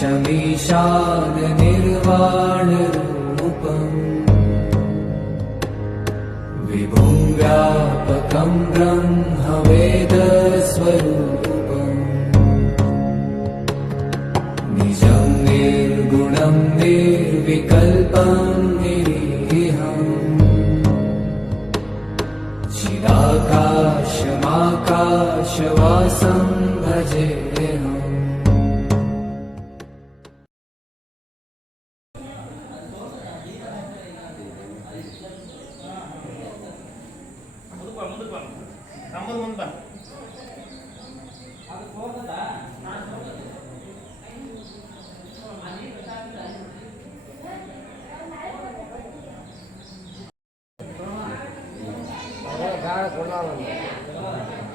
शमीशान निर्वाणरूपम् विभुं व्यापकं ब्रह्मवेदस्वरूपम् निजं निर्गुणं निर्विकल्पं निरीहम् चिदाकाशमाकाशवासं भजेऽहम्।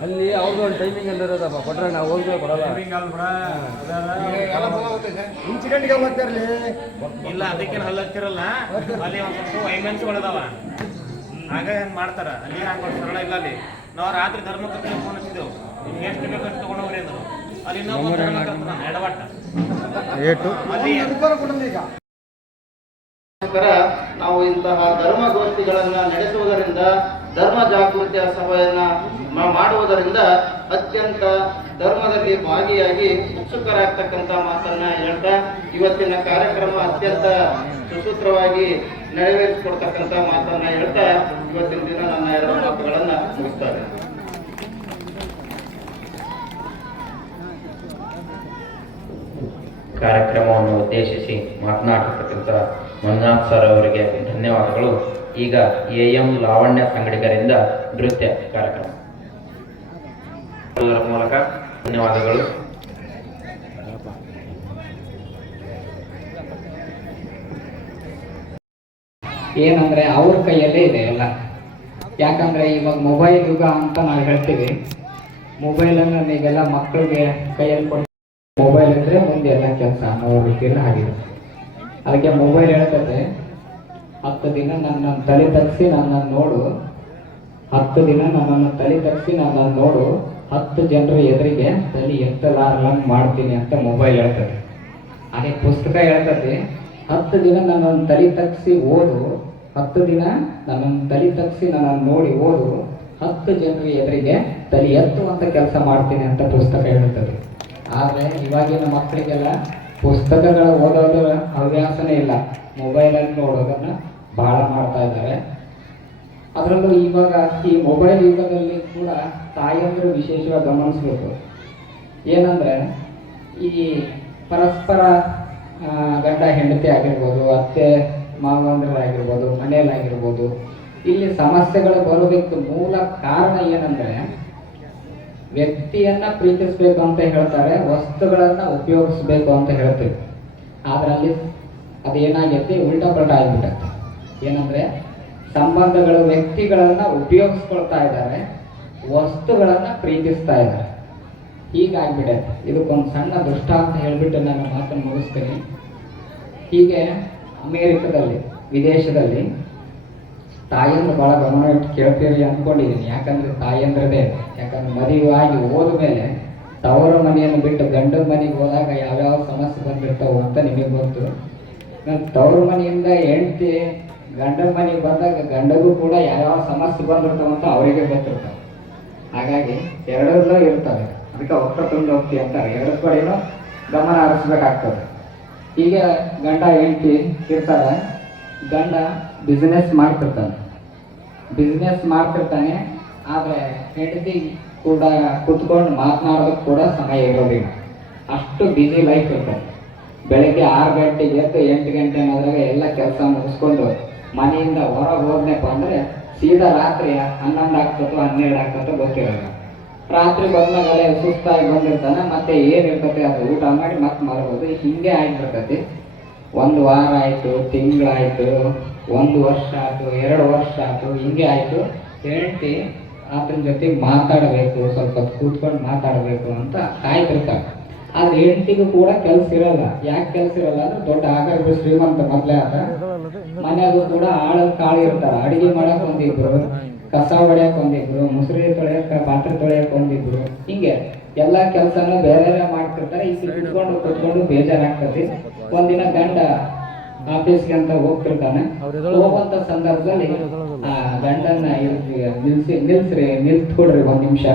ಅಲ್ಲಿ ಅವ್ರದ್ದು ಒಂದು ಟೈಮಿಂಗ್ ಎಲ್ಲ ಇರೋದಪ್ಪ ಕೊಟ್ರೆ ನಾವು ಹೋಗಿ ಕೊಡಲ್ಲ. ಇನ್ಸಿಡೆಂಟ್ಗೆ ಹೋಗ್ತಿರ್ಲಿ ಇಲ್ಲ ಅದಕ್ಕೇನು ಹಲ್ಲತ್ತಿರಲ್ಲ. ಅಲ್ಲಿ ಒಂದು ಸ್ವಲ್ಪ ವೈಮೆನ್ಸ್ಗಳಿದಾವ, ಆಗ ಹೆಂಗೆ ಮಾಡ್ತಾರ. ಅಲ್ಲಿ ಹಂಗೆ ಸರಳ ಇಲ್ಲ. ಅಲ್ಲಿ ನಾವು ರಾತ್ರಿ ಧರ್ಮಕರ್ತನ ಫೋನ್ ಹಚ್ಚಿದ್ದೆವು, ನಿಮ್ಗೆ ಎಷ್ಟು ಬೇಕಷ್ಟು ತೊಗೊಂಡೋಗ್ರಿ ಅಂದರು. ಅಲ್ಲಿ ಇನ್ನೊಬ್ಬ ಧರ್ಮಕರ್ತನ ಎಡವಟ್ಟ ಅಲ್ಲಿ ನಾವು ಇಂತಹ ಧರ್ಮಗೋಷ್ಠಿಗಳನ್ನು ನಡೆಸುವುದರಿಂದ, ಧರ್ಮ ಜಾಗೃತಿಯ ಸಭೆಯನ್ನ ಮಾಡುವುದರಿಂದ ಅತ್ಯಂತ ಧರ್ಮದಲ್ಲಿ ಭಾಗಿಯಾಗಿ ಉತ್ಸುಕರಾಗ್ತಕ್ಕಂಥ ಮಾತನ್ನ ಹೇಳ್ತಾ ಇವತ್ತಿನ ಕಾರ್ಯಕ್ರಮ ಅತ್ಯಂತ ಸುಸೂತ್ರವಾಗಿ ನೆರವೇರಿಸಿಕೊಡ್ತಕ್ಕಂಥ ಮಾತನ್ನ ಹೇಳ್ತಾ ಇವತ್ತಿನ ದಿನ ನನ್ನ ಎರಡು ಮಾತುಗಳನ್ನ ಮುಗಿಸ್ತಾರೆ. ಕಾರ್ಯಕ್ರಮವನ್ನು ಉದ್ದೇಶಿಸಿ ಮಾತನಾಡಿರ್ತಕ್ಕಂಥ ಮಂಜುನಾಥ್ ಸರ್ ಅವರಿಗೆ ಧನ್ಯವಾದಗಳು. ಈಗ AM ಲಾವಣ್ಯ ಸಂಗಡಿಗರಿಂದ ನೃತ್ಯ ಕಾರ್ಯಕ್ರಮ ಮೂಲಕ ಧನ್ಯವಾದಗಳು. ಏನಂದ್ರೆ ಅವ್ರ ಕೈಯಲ್ಲೇ ಇದೆ ಎಲ್ಲ. ಯಾಕಂದ್ರೆ ಇವಾಗ ಮೊಬೈಲ್ ಯುಗ ಅಂತ ನಾವು ಹೇಳ್ತೀವಿ. ಮೊಬೈಲನ್ನು ನೀವೆಲ್ಲ ಮಕ್ಕಳಿಗೆ ಕೈಯಲ್ಲಿ ಕೊಟ್ಟು ಮೊಬೈಲ್ ಇದ್ರೆ ಮುಂದೆ ಎಲ್ಲ ಕೆಲಸ ಅನ್ನೋ ರೀತಿಯಲ್ಲಿ ಆಗಿದೆ. ಅದಕ್ಕೆ ಮೊಬೈಲ್ ಹೇಳ್ತದೆ 10 ದಿನ ನನ್ನ ತಲೆ ತಗ್ಸಿ ನನ್ನನ್ನು ನೋಡು, 10 ದಿನ ನನ್ನನ್ನು ತಲೆ ತಗ್ಸಿ ನನ್ನನ್ನು ನೋಡು, 10 ಜನರ ಎದುರಿಗೆ ತಲೆ ಎತ್ತಲಾರ್ಲಂಗೆ ಮಾಡ್ತೀನಿ ಅಂತ ಮೊಬೈಲ್ ಹೇಳ್ತದೆ. ಅದೇ ಪುಸ್ತಕ ಹೇಳ್ತದೆ 10 ದಿನ ನನ್ನನ್ನು ತಲೆ ತಗ್ಸಿ ಓದು, 10 ದಿನ ನನ್ನನ್ನು ತಲೆ ತಗ್ಸಿ ನನ್ನನ್ನು ನೋಡಿ ಓದು, 10 ಜನರ ಎದುರಿಗೆ ತಲೆ ಎತ್ತುವಂಥ ಕೆಲಸ ಮಾಡ್ತೀನಿ ಅಂತ ಪುಸ್ತಕ ಹೇಳ್ತದೆ. ಆದರೆ ಇವಾಗಿನ ಮಕ್ಕಳಿಗೆಲ್ಲ ಪುಸ್ತಕಗಳ ಓದೋದು ಹವ್ಯಾಸನೇ ಇಲ್ಲ, ಮೊಬೈಲಲ್ಲಿ ನೋಡೋದನ್ನು ಭಾಳ ಮಾಡ್ತಾ ಇದ್ದಾರೆ. ಅದರಲ್ಲೂ ಇವಾಗ ಈ ಮೊಬೈಲ್ ಯುಗದಲ್ಲಿ ಕೂಡ ತಾಯಂದರು ವಿಶೇಷವಾಗಿ ಗಮನಿಸಬೇಕು. ಏನಂದರೆ ಈ ಪರಸ್ಪರ ಗಂಡ ಹೆಂಡತಿ ಆಗಿರ್ಬೋದು, ಅತ್ತೆ ಮಾವಂದ್ರಾಗಿರ್ಬೋದು, ಮನೆಯಲ್ಲಾಗಿರ್ಬೋದು, ಇಲ್ಲಿ ಸಮಸ್ಯೆಗಳು ಬರೋದಕ್ಕೆ ಮೂಲ ಕಾರಣ ಏನಂದರೆ ವ್ಯಕ್ತಿಯನ್ನ ಪ್ರೀತಿಸಬೇಕು ಅಂತ ಹೇಳ್ತಾರೆ, ವಸ್ತುಗಳನ್ನ ಉಪಯೋಗಿಸ್ಬೇಕು ಅಂತ ಹೇಳ್ತೀವಿ. ಆದ್ರೆ ಅಲ್ಲಿ ಅದೇನಾಗೈತಿ, ಉಲ್ಟಾ ಪಲ್ಟಾ ಆಗಿಬಿಟ್ಟೈತೆ. ಏನಂದ್ರೆ ಸಂಬಂಧಗಳು ವ್ಯಕ್ತಿಗಳನ್ನ ಉಪಯೋಗಿಸ್ಕೊಳ್ತಾ ಇದ್ದಾರೆ, ವಸ್ತುಗಳನ್ನ ಪ್ರೀತಿಸ್ತಾ ಇದ್ದಾರೆ. ಹೀಗಾಗ್ಬಿಟ್ಟೈತೆ. ಇದಕ್ಕೊಂದು ಸಣ್ಣ ದೃಷ್ಟಾಂತ ಹೇಳ್ಬಿಟ್ಟು ನಾನು ಮಾತನ್ನು ಮುಗಿಸ್ತೀನಿ. ಹೀಗೆ ಅಮೇರಿಕದಲ್ಲಿ, ವಿದೇಶದಲ್ಲಿ ತಾಯಿಯನ್ನು ಭಾಳ ಗಮನ ಇಟ್ಟು ಕೇಳ್ತೀರಿ ಅಂದ್ಕೊಂಡಿದ್ದೀನಿ. ಯಾಕಂದ್ರೆ ತಾಯಿಯಂದ್ರದೇ, ಯಾಕಂದ್ರೆ ಮದುವೆ ಆಗಿ ಹೋದ ಮೇಲೆ ತವರ ಮನೆಯನ್ನು ಬಿಟ್ಟು ಗಂಡನ ಮನೆಗೆ ಹೋದಾಗ ಯಾವ್ಯಾವ ಸಮಸ್ಯೆ ಬಂದಿರ್ತಾವೆ ಅಂತ ನಿಮಗೆ ಗೊತ್ತು. ನಾನು ತವರ ಮನೆಯಿಂದ ಹೆಂಡತಿ ಗಂಡನ ಮನೆಗೆ ಬಂದಾಗ ಗಂಡಗೂ ಕೂಡ ಯಾವ್ಯಾವ ಸಮಸ್ಯೆ ಬಂದಿರ್ತಾವ ಅಂತ ಅವರಿಗೆ ಗೊತ್ತಿರ್ತಾವೆ. ಹಾಗಾಗಿ ಎರಡರಲ್ಲೂ ಇರ್ತವೆ. ಅದಕ್ಕೆ ಒಕ್ಕಟ್ಟೊಂದು ಹೋಗ್ತಿ ಅಂತಾರೆ. ಎರಡು ಕಡೆನೂ ಗಮನ ಹರಿಸ್ಬೇಕಾಗ್ತದೆ. ಹೀಗೆ ಗಂಡ ಹೆಂಡತಿ ಇರ್ತಾರೆ. ಗಂಡ ಬಿಸ್ನೆಸ್ ಮಾಡ್ತಿರ್ತಾನೆ, ಆದರೆ ಹೆಂಡತಿ ಕೂಡ ಕುತ್ಕೊಂಡು ಮಾತನಾಡೋದಕ್ಕೆ ಕೂಡ ಸಮಯ ಇರೋದಿಲ್ಲ. ಅಷ್ಟು ಬ್ಯುಸಿ ಲೈಫ್ ಇರ್ತದೆ. ಬೆಳಗ್ಗೆ 6 ಗಂಟೆಗೆ ಎದ್ದು 8 ಗಂಟೆ ಅನ್ನೋದ್ರಾಗ ಎಲ್ಲ ಕೆಲಸ ಮುಗಿಸ್ಕೊಂಡು ಮನೆಯಿಂದ ಹೊರಗೆ ಹೋದ್ನಪ್ಪ ಅಂದರೆ ಸೀದಾ ರಾತ್ರಿ 11 ಆಗ್ತದೋ 12 ಆಗ್ತದೋ ಗೊತ್ತಿರಲ್ಲ. ರಾತ್ರಿ ಬಂದಾಗಲೇ ಸುಸ್ತಾಗಿ ಬಂದಿರ್ತಾನೆ. ಮತ್ತೆ ಏನಿರ್ತದೆ ಅದು ಊಟ ಮಾಡಿ ಮತ್ತೆ ಮಲಗೋದು. ಹಿಂಗೆ ಆಗಿರ್ತೈತಿ. 1 ವಾರ ಆಯಿತು, ತಿಂಗಳಾಯಿತು, 1 ವರ್ಷ ಆಯಿತು, 2 ವರ್ಷ ಆಯಿತು, ಹಿಂಗೆ ಆಯಿತು. ಹೆಂಡತಿ ಆತನ ಜೊತೆ ಮಾತಾಡಬೇಕು, ಸ್ವಲ್ಪ ಕೂತ್ಕೊಂಡು ಮಾತಾಡಬೇಕು ಅಂತ ಕಾಯ್ತಿರ್ತಾರೆ. ಆದ್ರೆ ಹೆಂಡತಿಗೂ ಕೂಡ ಕೆಲಸ ಇರಲ್ಲ. ಯಾಕೆ ಕೆಲಸ ಇರಲ್ಲ ಅಂದ್ರೆ ದೊಡ್ಡ ಆಗ ಶ್ರೀಮಂತ ಮೊದಲೇ ಆತ. ಮನೆಯಾಗೂ ಕೂಡ ಕಾಳು ಇರ್ತಾರೆ. ಅಡಿಗೆ ಮಾಡಕ್ ಒಂದಿಬ್ರು, ಕಸ ಹೊಡ್ಯಕ್ ಒಂದಿಬ್ರು, ಮುಸುರಿ ತೊಳೆಯಕ್ಕೆ, ಪಾತ್ರೆ ತೊಳೆಯಕ್ಕೆ ಒಂದಿಬ್ರು, ಹಿಂಗೆ ಎಲ್ಲ ಕೆಲಸನೂ ಬೇರೆ ಮಾಡ್ತಿರ್ತಾರೆ. ಇಲ್ಲಿ ಕುತ್ಕೊಂಡು ಬೇಜಾರಾಗ್ತದೆ. ಒಂದಿನ ಗಂಡ ಆಫೀಸ್ಗೆ ಅಂತ ಹೋಗ್ತಿರ್ತಾನೆ. ಹೋಗುವಂತ ಸಂದರ್ಭದಲ್ಲಿ ಗಂಡನ್ನ ನಿಲ್ಸ್ಕೊಡ್ರಿ 1 ನಿಮಿಷ,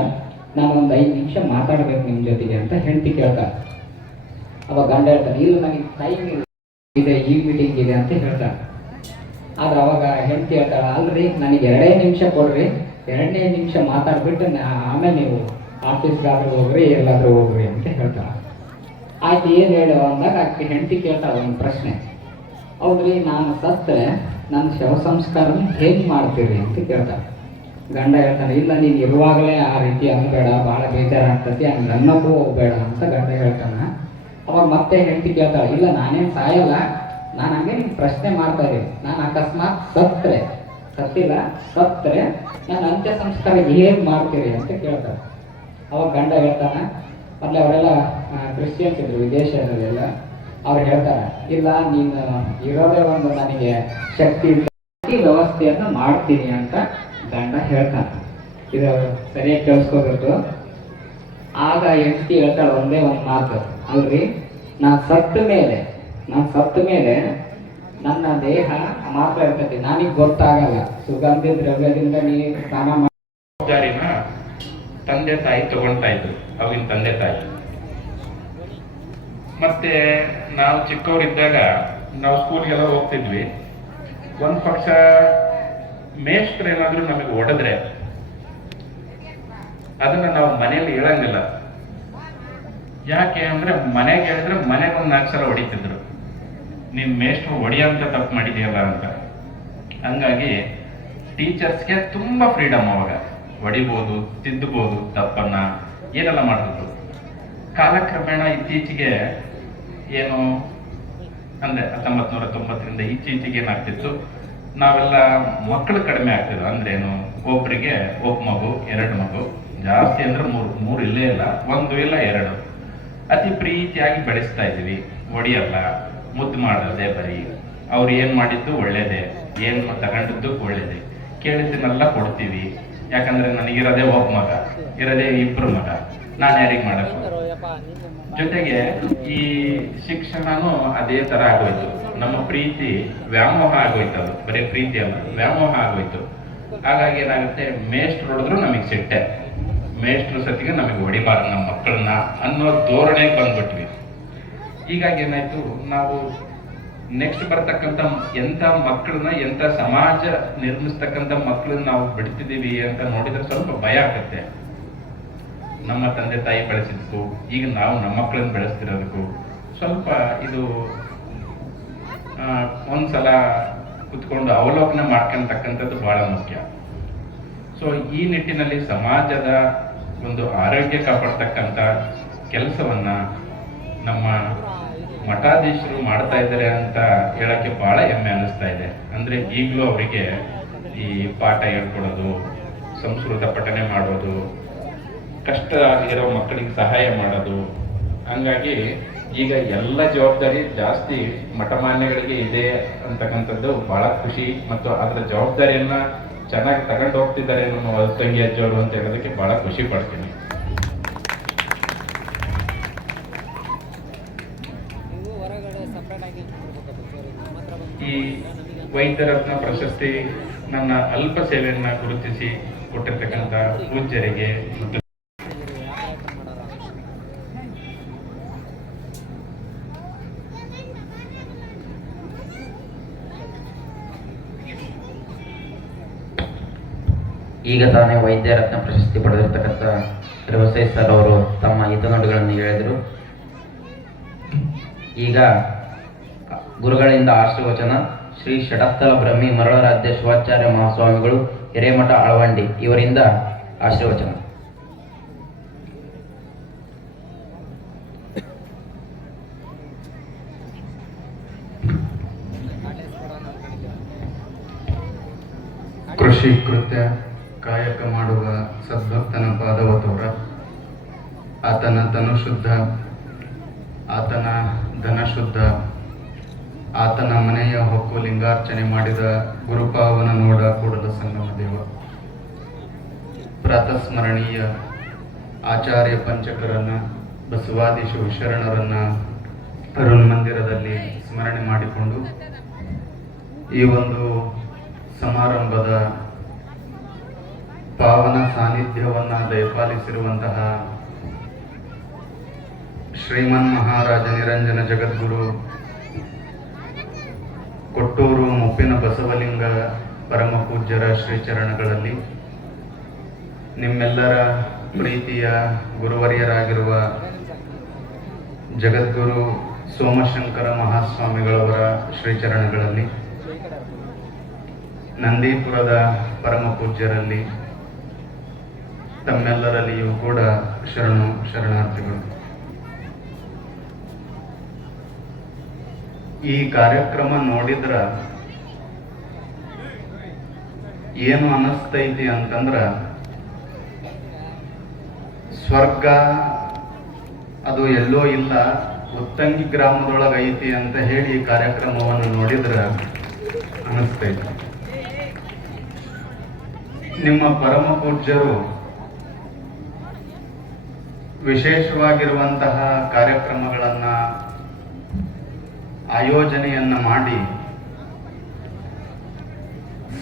ನಾನು ಒಂದು 5 ನಿಮಿಷ ಮಾತಾಡ್ಬೇಕು ನಿಮ್ ಜೊತೆಗೆ ಅಂತ ಹೆಂಡತಿ ಕೇಳ್ತಾರೆ. ಅವಾಗ ಗಂಡ ಹೇಳ್ತಾನೆ, ಇಲ್ಲ ನನಗೆ ಟೈಮ್ ಇದೆ, ಈ ಮೀಟಿಂಗ್ ಇದೆ ಅಂತ ಹೇಳ್ತಾನೆ. ಆದ್ರೆ ಅವಾಗ ಹೆಂಡತಿ ಹೇಳ್ತಾಳೆ, ಅಲ್ರಿ ನನಗೆ 2 ನಿಮಿಷ ಕೊಡ್ರಿ, 2ನೇ ನಿಮಿಷ ಮಾತಾಡ್ಬಿಟ್ಟು ಆಮೇಲೆ ನೀವು ಆಫೀಸ್ಗಾದ್ರೂ ಹೋಗ್ರಿ ಎಲ್ಲಾದ್ರೂ ಹೋಗ್ರಿ ಅಂತ ಹೇಳ್ತಾಳೆ. ಆಯ್ತು ಏನು ಹೇಳು ಅಂದಾಗ ಆಕೆ ಹೆಂಡತಿ ಕೇಳ್ತಾಳೆ ಒಂದು ಪ್ರಶ್ನೆ, ಹೌದ್ರಿ ನಾನು ಸತ್ತರೆ ನನ್ನ ಶವ ಸಂಸ್ಕಾರನ ಹೇಗೆ ಮಾಡ್ತೀರಿ ಅಂತ ಕೇಳ್ತಾಳೆ. ಗಂಡ ಹೇಳ್ತಾನೆ, ಇಲ್ಲ ನೀನು ಇರುವಾಗಲೇ ಆ ರೀತಿ ಅನ್ಬೇಡ, ಭಾಳ ಬೇಜಾರಾಗ್ತತಿ, ಹಂಗೆ ಅನ್ನಕ್ಕೂ ಹೋಗ್ಬೇಡ ಅಂತ ಗಂಡ ಹೇಳ್ತಾನೆ. ಅವಾಗ ಮತ್ತೆ ಹೆಂಡತಿ ಕೇಳ್ತಾಳೆ, ಇಲ್ಲ ನಾನೇನು ಸಾಯಲ್ಲ, ನಾನು ಹಂಗೆ ನಿಮ್ಗೆ ಪ್ರಶ್ನೆ ಮಾಡ್ತಾ ಇದ್ದೀನಿ, ನಾನು ಅಕಸ್ಮಾತ್ ಸತ್ತಿಲ್ಲ ಸತ್ತರೆ ನಾನು ಅಂತ್ಯ ಸಂಸ್ಕಾರ ಹೇಗೆ ಮಾಡ್ತೀರಿ ಅಂತ ಕೇಳ್ತಾರೆ. ಅವಾಗ ಗಂಡ ಹೇಳ್ತಾನೆ, ಮೊದಲೇ ಅವರೆಲ್ಲ ಕ್ರಿಶ್ಚಿಯನ್ಸ್ ಇದ್ರು ವಿದೇಶದಲ್ಲೆಲ್ಲ, ಅವ್ರು ಹೇಳ್ತಾರೆ, ಇಲ್ಲ ನೀನು ಇರೋದೇ ಒಂದು ನನಗೆ ಶಕ್ತಿ ವ್ಯವಸ್ಥೆಯನ್ನು ಮಾಡ್ತೀನಿ ಅಂತ ಗಂಡ ಹೇಳ್ತಾನೆ. ಇದು ಸರಿಯಾಗಿ ಕೇಳಿಸ್ಕೋಬೇಕು. ಆಗ ಹೆಂಡತಿ ಹೇಳ್ತಾಳೆ ಒಂದೇ ಒಂದು ಮಾತು, ಅಲ್ರಿ ನಾನು ಸತ್ತ ಮೇಲೆ ನನ್ನ ದೇಹ ಮಾತ್ರ ಇರ್ತೈತಿ, ನನಗೆ ಗೊತ್ತಾಗಲ್ಲ. ಸುಗಂಧಿ ದ್ರವ್ಯದಿಂದ ನೀವು ಸ್ನಾನ ಮಾಡಿ ಜವಾಬ್ದಾರಿನ ತಂದೆ ತಾಯಿ ತಗೊಳ್ತಾ ಇದ್ರು, ಅವಾಗಿನ ತಂದೆ ತಾಯಿ. ಮತ್ತೆ ನಾವು ಚಿಕ್ಕವರಿದ್ದಾಗ ನಾವು ಸ್ಕೂಲ್ಗೆಲ್ಲ ಹೋಗ್ತಿದ್ವಿ. ಒಂದು ಪಕ್ಷ ಮೇಷ್ಟ್ರು ಏನಾದರೂ ನಮಗೆ ಹೊಡೆದ್ರೆ ಅದನ್ನ ನಾವು ಮನೆಯಲ್ಲಿ ಹೇಳಂಗಿಲ್ಲ. ಯಾಕೆ ಅಂದ್ರೆ ಮನೆಗೆ ಹೇಳಿದ್ರೆ ಮನೆಗೆ ಒಂದು 4 ಸಲ ಹೊಡಿತಿದ್ರು, ನೀನ್ ಮೇಷ್ಟ್ರು ಹೊಡಿಯೋಂತ ತಪ್ಪು ಮಾಡಿದೆಯಲ್ಲ ಅಂತ. ಹಂಗಾಗಿ ಟೀಚರ್ಸ್ಗೆ ತುಂಬಾ ಫ್ರೀಡಮ್. ಅವಾಗ ಹೊಡಿಬೋದು, ತಿದ್ದಬೋದು, ತಪ್ಪನ್ನ ಏನೆಲ್ಲ ಮಾಡ್ತಿದ್ರು. ಕಾಲಕ್ರಮೇಣ ಇತ್ತೀಚೆಗೆ ಏನು ಅಂದ್ರೆ 1990ರಿಂದ ಈಚೀಚೆಗೆ ಏನಾಗ್ತಿತ್ತು, ನಾವೆಲ್ಲ ಮಕ್ಕಳು ಕಡಿಮೆ ಆಗ್ತಿದ್ವು. ಅಂದ್ರೇನು, ಒಬ್ಬರಿಗೆ ಒಬ್ಬ ಮಗು 2 ಮಗು, ಜಾಸ್ತಿ ಅಂದ್ರೆ 3 ಇಲ್ಲೇ ಇಲ್ಲ, 1 ಇಲ್ಲ 2. ಅತಿ ಪ್ರೀತಿಯಾಗಿ ಬೆಳೆಸ್ತಾ ಇದ್ದೀವಿ. ಹೊಡಿಯಲ್ಲ, ಮುದ್ದು ಮಾಡೋದೇ ಬರೀ. ಅವ್ರು ಏನ್ ಮಾಡಿದ್ದು ಒಳ್ಳೇದೇ, ಏನ್ ತಗೊಂಡಿದ್ದು ಒಳ್ಳೇದೇ, ಕೇಳಿದ್ದನ್ನೆಲ್ಲ ಕೊಡ್ತೀವಿ. ಯಾಕಂದ್ರೆ ನನಗಿರೋದೇ ಒಬ್ಬ ಮಗ, ಇರೋದೇ 2 ಮಗ, ನಾನು ಯಾರಿಗೆ ಮಾಡಬೇಕು. ಜೊತೆಗೆ ಈ ಶಿಕ್ಷಣನೂ ಅದೇ ತರ ಆಗೋಯ್ತು. ನಮ್ಮ ಪ್ರೀತಿ ವ್ಯಾಮೋಹ ಆಗೋಯ್ತು. ಅದು ಬರೀ ಪ್ರೀತಿ ಅಲ್ಲ, ವ್ಯಾಮೋಹ ಆಗೋಯ್ತು. ಹಾಗಾಗಿ ಏನಾಗುತ್ತೆ, ಮೇಷ್ಟ್ರು ಹೊಡೆದ್ರು ನಮಗೆ ಸಿಟ್ಟೆ, ಮೇಷ್ಟ್ರು ಸತಿಗೆ ನಮಗೆ ಹೊಡಿಬಾರ್ದು ನಮ್ಮ ಮಕ್ಕಳನ್ನ ಅನ್ನೋ ಧೋರಣೆಗೆ ಬಂದ್ಬಿಟ್ವಿ. ಹೀಗಾಗಿ ಏನಾಯ್ತು, ನಾವು ನೆಕ್ಸ್ಟ್ ಬರ್ತಕ್ಕಂಥ ಎಂಥ ಮಕ್ಕಳನ್ನ, ಎಂಥ ಸಮಾಜ ನಿರ್ಮಿಸ್ತಕ್ಕಂಥ ಮಕ್ಕಳನ್ನ ನಾವು ಬಿಡ್ತಿದ್ದೀವಿ ಅಂತ ನೋಡಿದ್ರೆ ಸ್ವಲ್ಪ ಭಯ ಆಗುತ್ತೆ. ನಮ್ಮ ತಂದೆ ತಾಯಿ ಬೆಳೆಸಿದ್ಕು, ಈಗ ನಾವು ನಮ್ಮ ಮಕ್ಕಳನ್ನ ಬೆಳೆಸ್ತಿರೋದಕ್ಕೂ ಸ್ವಲ್ಪ ಇದು ಒಂದ್ಸಲ ಕುತ್ಕೊಂಡು ಅವಲೋಕನ ಮಾಡ್ಕೊಂತಕ್ಕಂಥದ್ದು ಬಹಳ ಮುಖ್ಯ. ಸೊ ಈ ನಿಟ್ಟಿನಲ್ಲಿ ಸಮಾಜದ ಒಂದು ಆರೋಗ್ಯ ಕಾಪಾಡ್ತಕ್ಕಂಥ ಕೆಲಸವನ್ನ ನಮ್ಮ ಮಠಾಧೀಶರು ಮಾಡ್ತಾ ಇದ್ದಾರೆ ಅಂತ ಹೇಳಕ್ಕೆ ಬಹಳ ಹೆಮ್ಮೆ ಅನ್ನಿಸ್ತಾ ಇದೆ. ಅಂದ್ರೆ ಈಗಲೂ ಅವರಿಗೆ ಈ ಪಾಠ ಹೇಳ್ಕೊಡೋದು, ಸಂಸ್ಕೃತ ಪಠನೆ ಮಾಡೋದು, ಕಷ್ಟ ಇರೋ ಮಕ್ಕಳಿಗೆ ಸಹಾಯ ಮಾಡೋದು. ಹಂಗಾಗಿ ಈಗ ಎಲ್ಲ ಜವಾಬ್ದಾರಿ ಜಾಸ್ತಿ ಮಠಮಾನ್ಯಗಳಿಗೆ ಇದೆ ಅಂತಕ್ಕಂಥದ್ದು ಬಹಳ ಖುಷಿ. ಮತ್ತು ಅದರ ಜವಾಬ್ದಾರಿಯನ್ನ ಚೆನ್ನಾಗಿ ತಗೊಂಡು ಹೋಗ್ತಿದ್ದಾರೆ ನಮ್ಮ ತಂಗಿ ಅಜ್ಜವರು ಅಂತ ಹೇಳೋದಕ್ಕೆ ಬಹಳ ಖುಷಿ ಪಡ್ತೀನಿ. ಈ ವೈದ್ಯರತ್ನ ಪ್ರಶಸ್ತಿ ನನ್ನ ಅಲ್ಪ ಸೇವೆಯನ್ನ ಗುರುತಿಸಿ ಕೊಟ್ಟಿರ್ತಕ್ಕಂಥ ಪೂಜ್ಯರಿಗೆ ಮತ್ತು ಈಗ ತಾನೇ ವೈದ್ಯ ರತ್ನ ಪ್ರಶಸ್ತಿ ಪಡೆದಿರ್ತಕ್ಕಂಥ ಶ್ರೀ ಸರ್ ಅವರು ತಮ್ಮ ಹಿತನುಡಿಗಳನ್ನು ಹೇಳಿದರು. ಈಗ ಗುರುಗಳಿಂದ ಆಶೀರ್ವಚನ ಶ್ರೀ ಷಟಸ್ಥಲ ಬ್ರಹ್ಮಿ ಮರಳರಾಧ್ಯ ಶಿವಾಚಾರ್ಯ ಮಹಾಸ್ವಾಮಿಗಳು ಹಿರೇಮಠ ಅಳವಂಡಿ ಇವರಿಂದ ಆಶೀರ್ವಚನ. ಕೃಷಿ ಕೃತ್ಯ ಕಾಯಕ ಮಾಡುವ ಸದ್ಭಕ್ತನ ಪಾದವ ತೋರ, ಆತನ ತನು ಶುದ್ಧ, ಆತನ ಧನ ಶುದ್ಧ, ಆತನ ಮನೆಯ ಹೊಕ್ಕು ಲಿಂಗಾರ್ಚನೆ ಮಾಡಿದ ಗುರುಪಾವನ ನೋಡ ಕೂಡಲ ಸಂಗಮ ದೇವ. ಪ್ರಾತಸ್ಮರಣೀಯ ಆಚಾರ್ಯ ಪಂಚಕರನ್ನು, ಬಸವಾದಿ ಶಿವಶರಣರನ್ನು ಅರುಣ್ ಮಂದಿರದಲ್ಲಿ ಸ್ಮರಣೆ ಮಾಡಿಕೊಂಡು ಈ ಒಂದು ಸಮಾರಂಭದ ಪಾವನ ಸಾನ್ನಿಧ್ಯವನ್ನು ದಯಪಾಲಿಸಿರುವಂತಹ ಶ್ರೀಮನ್ ಮಹಾರಾಜ ನಿರಂಜನ ಜಗದ್ಗುರು ಕೊಟ್ಟೂರು ಮುಪ್ಪಿನ ಬಸವಲಿಂಗ ಪರಮ ಪೂಜ್ಯರ ಶ್ರೀಚರಣಗಳಲ್ಲಿ, ನಿಮ್ಮೆಲ್ಲರ ಪ್ರೀತಿಯ ಗುರುವರ್ಯರಾಗಿರುವ ಜಗದ್ಗುರು ಸೋಮಶಂಕರ ಮಹಾಸ್ವಾಮಿಗಳವರ ಶ್ರೀಚರಣಗಳಲ್ಲಿ, ನಂದೀಪುರದ ಪರಮ ಪೂಜ್ಯರಲ್ಲಿ, ತಮ್ಮೆಲ್ಲರಲ್ಲಿಯೂ ಕೂಡ ಶರಣಾರ್ಥಿಗಳು. ಈ ಕಾರ್ಯಕ್ರಮ ನೋಡಿದ್ರ ಏನು ಅನ್ನಿಸ್ತೈತಿ ಅಂತಂದ್ರ, ಸ್ವರ್ಗ ಅದು ಎಲ್ಲೋ ಇಲ್ಲ, ಉತ್ತಂಗಿ ಗ್ರಾಮದೊಳಗೆ ಐತಿ ಅಂತ ಹೇಳಿ ಈ ಕಾರ್ಯಕ್ರಮವನ್ನು ನೋಡಿದ್ರ ಅನ್ನಿಸ್ತೈತಿ. ನಿಮ್ಮ ಪರಮ ಪೂಜ್ಯರು ವಿಶೇಷವಾಗಿರುವಂತಹ ಕಾರ್ಯಕ್ರಮಗಳನ್ನ ಆಯೋಜನೆಯನ್ನ ಮಾಡಿ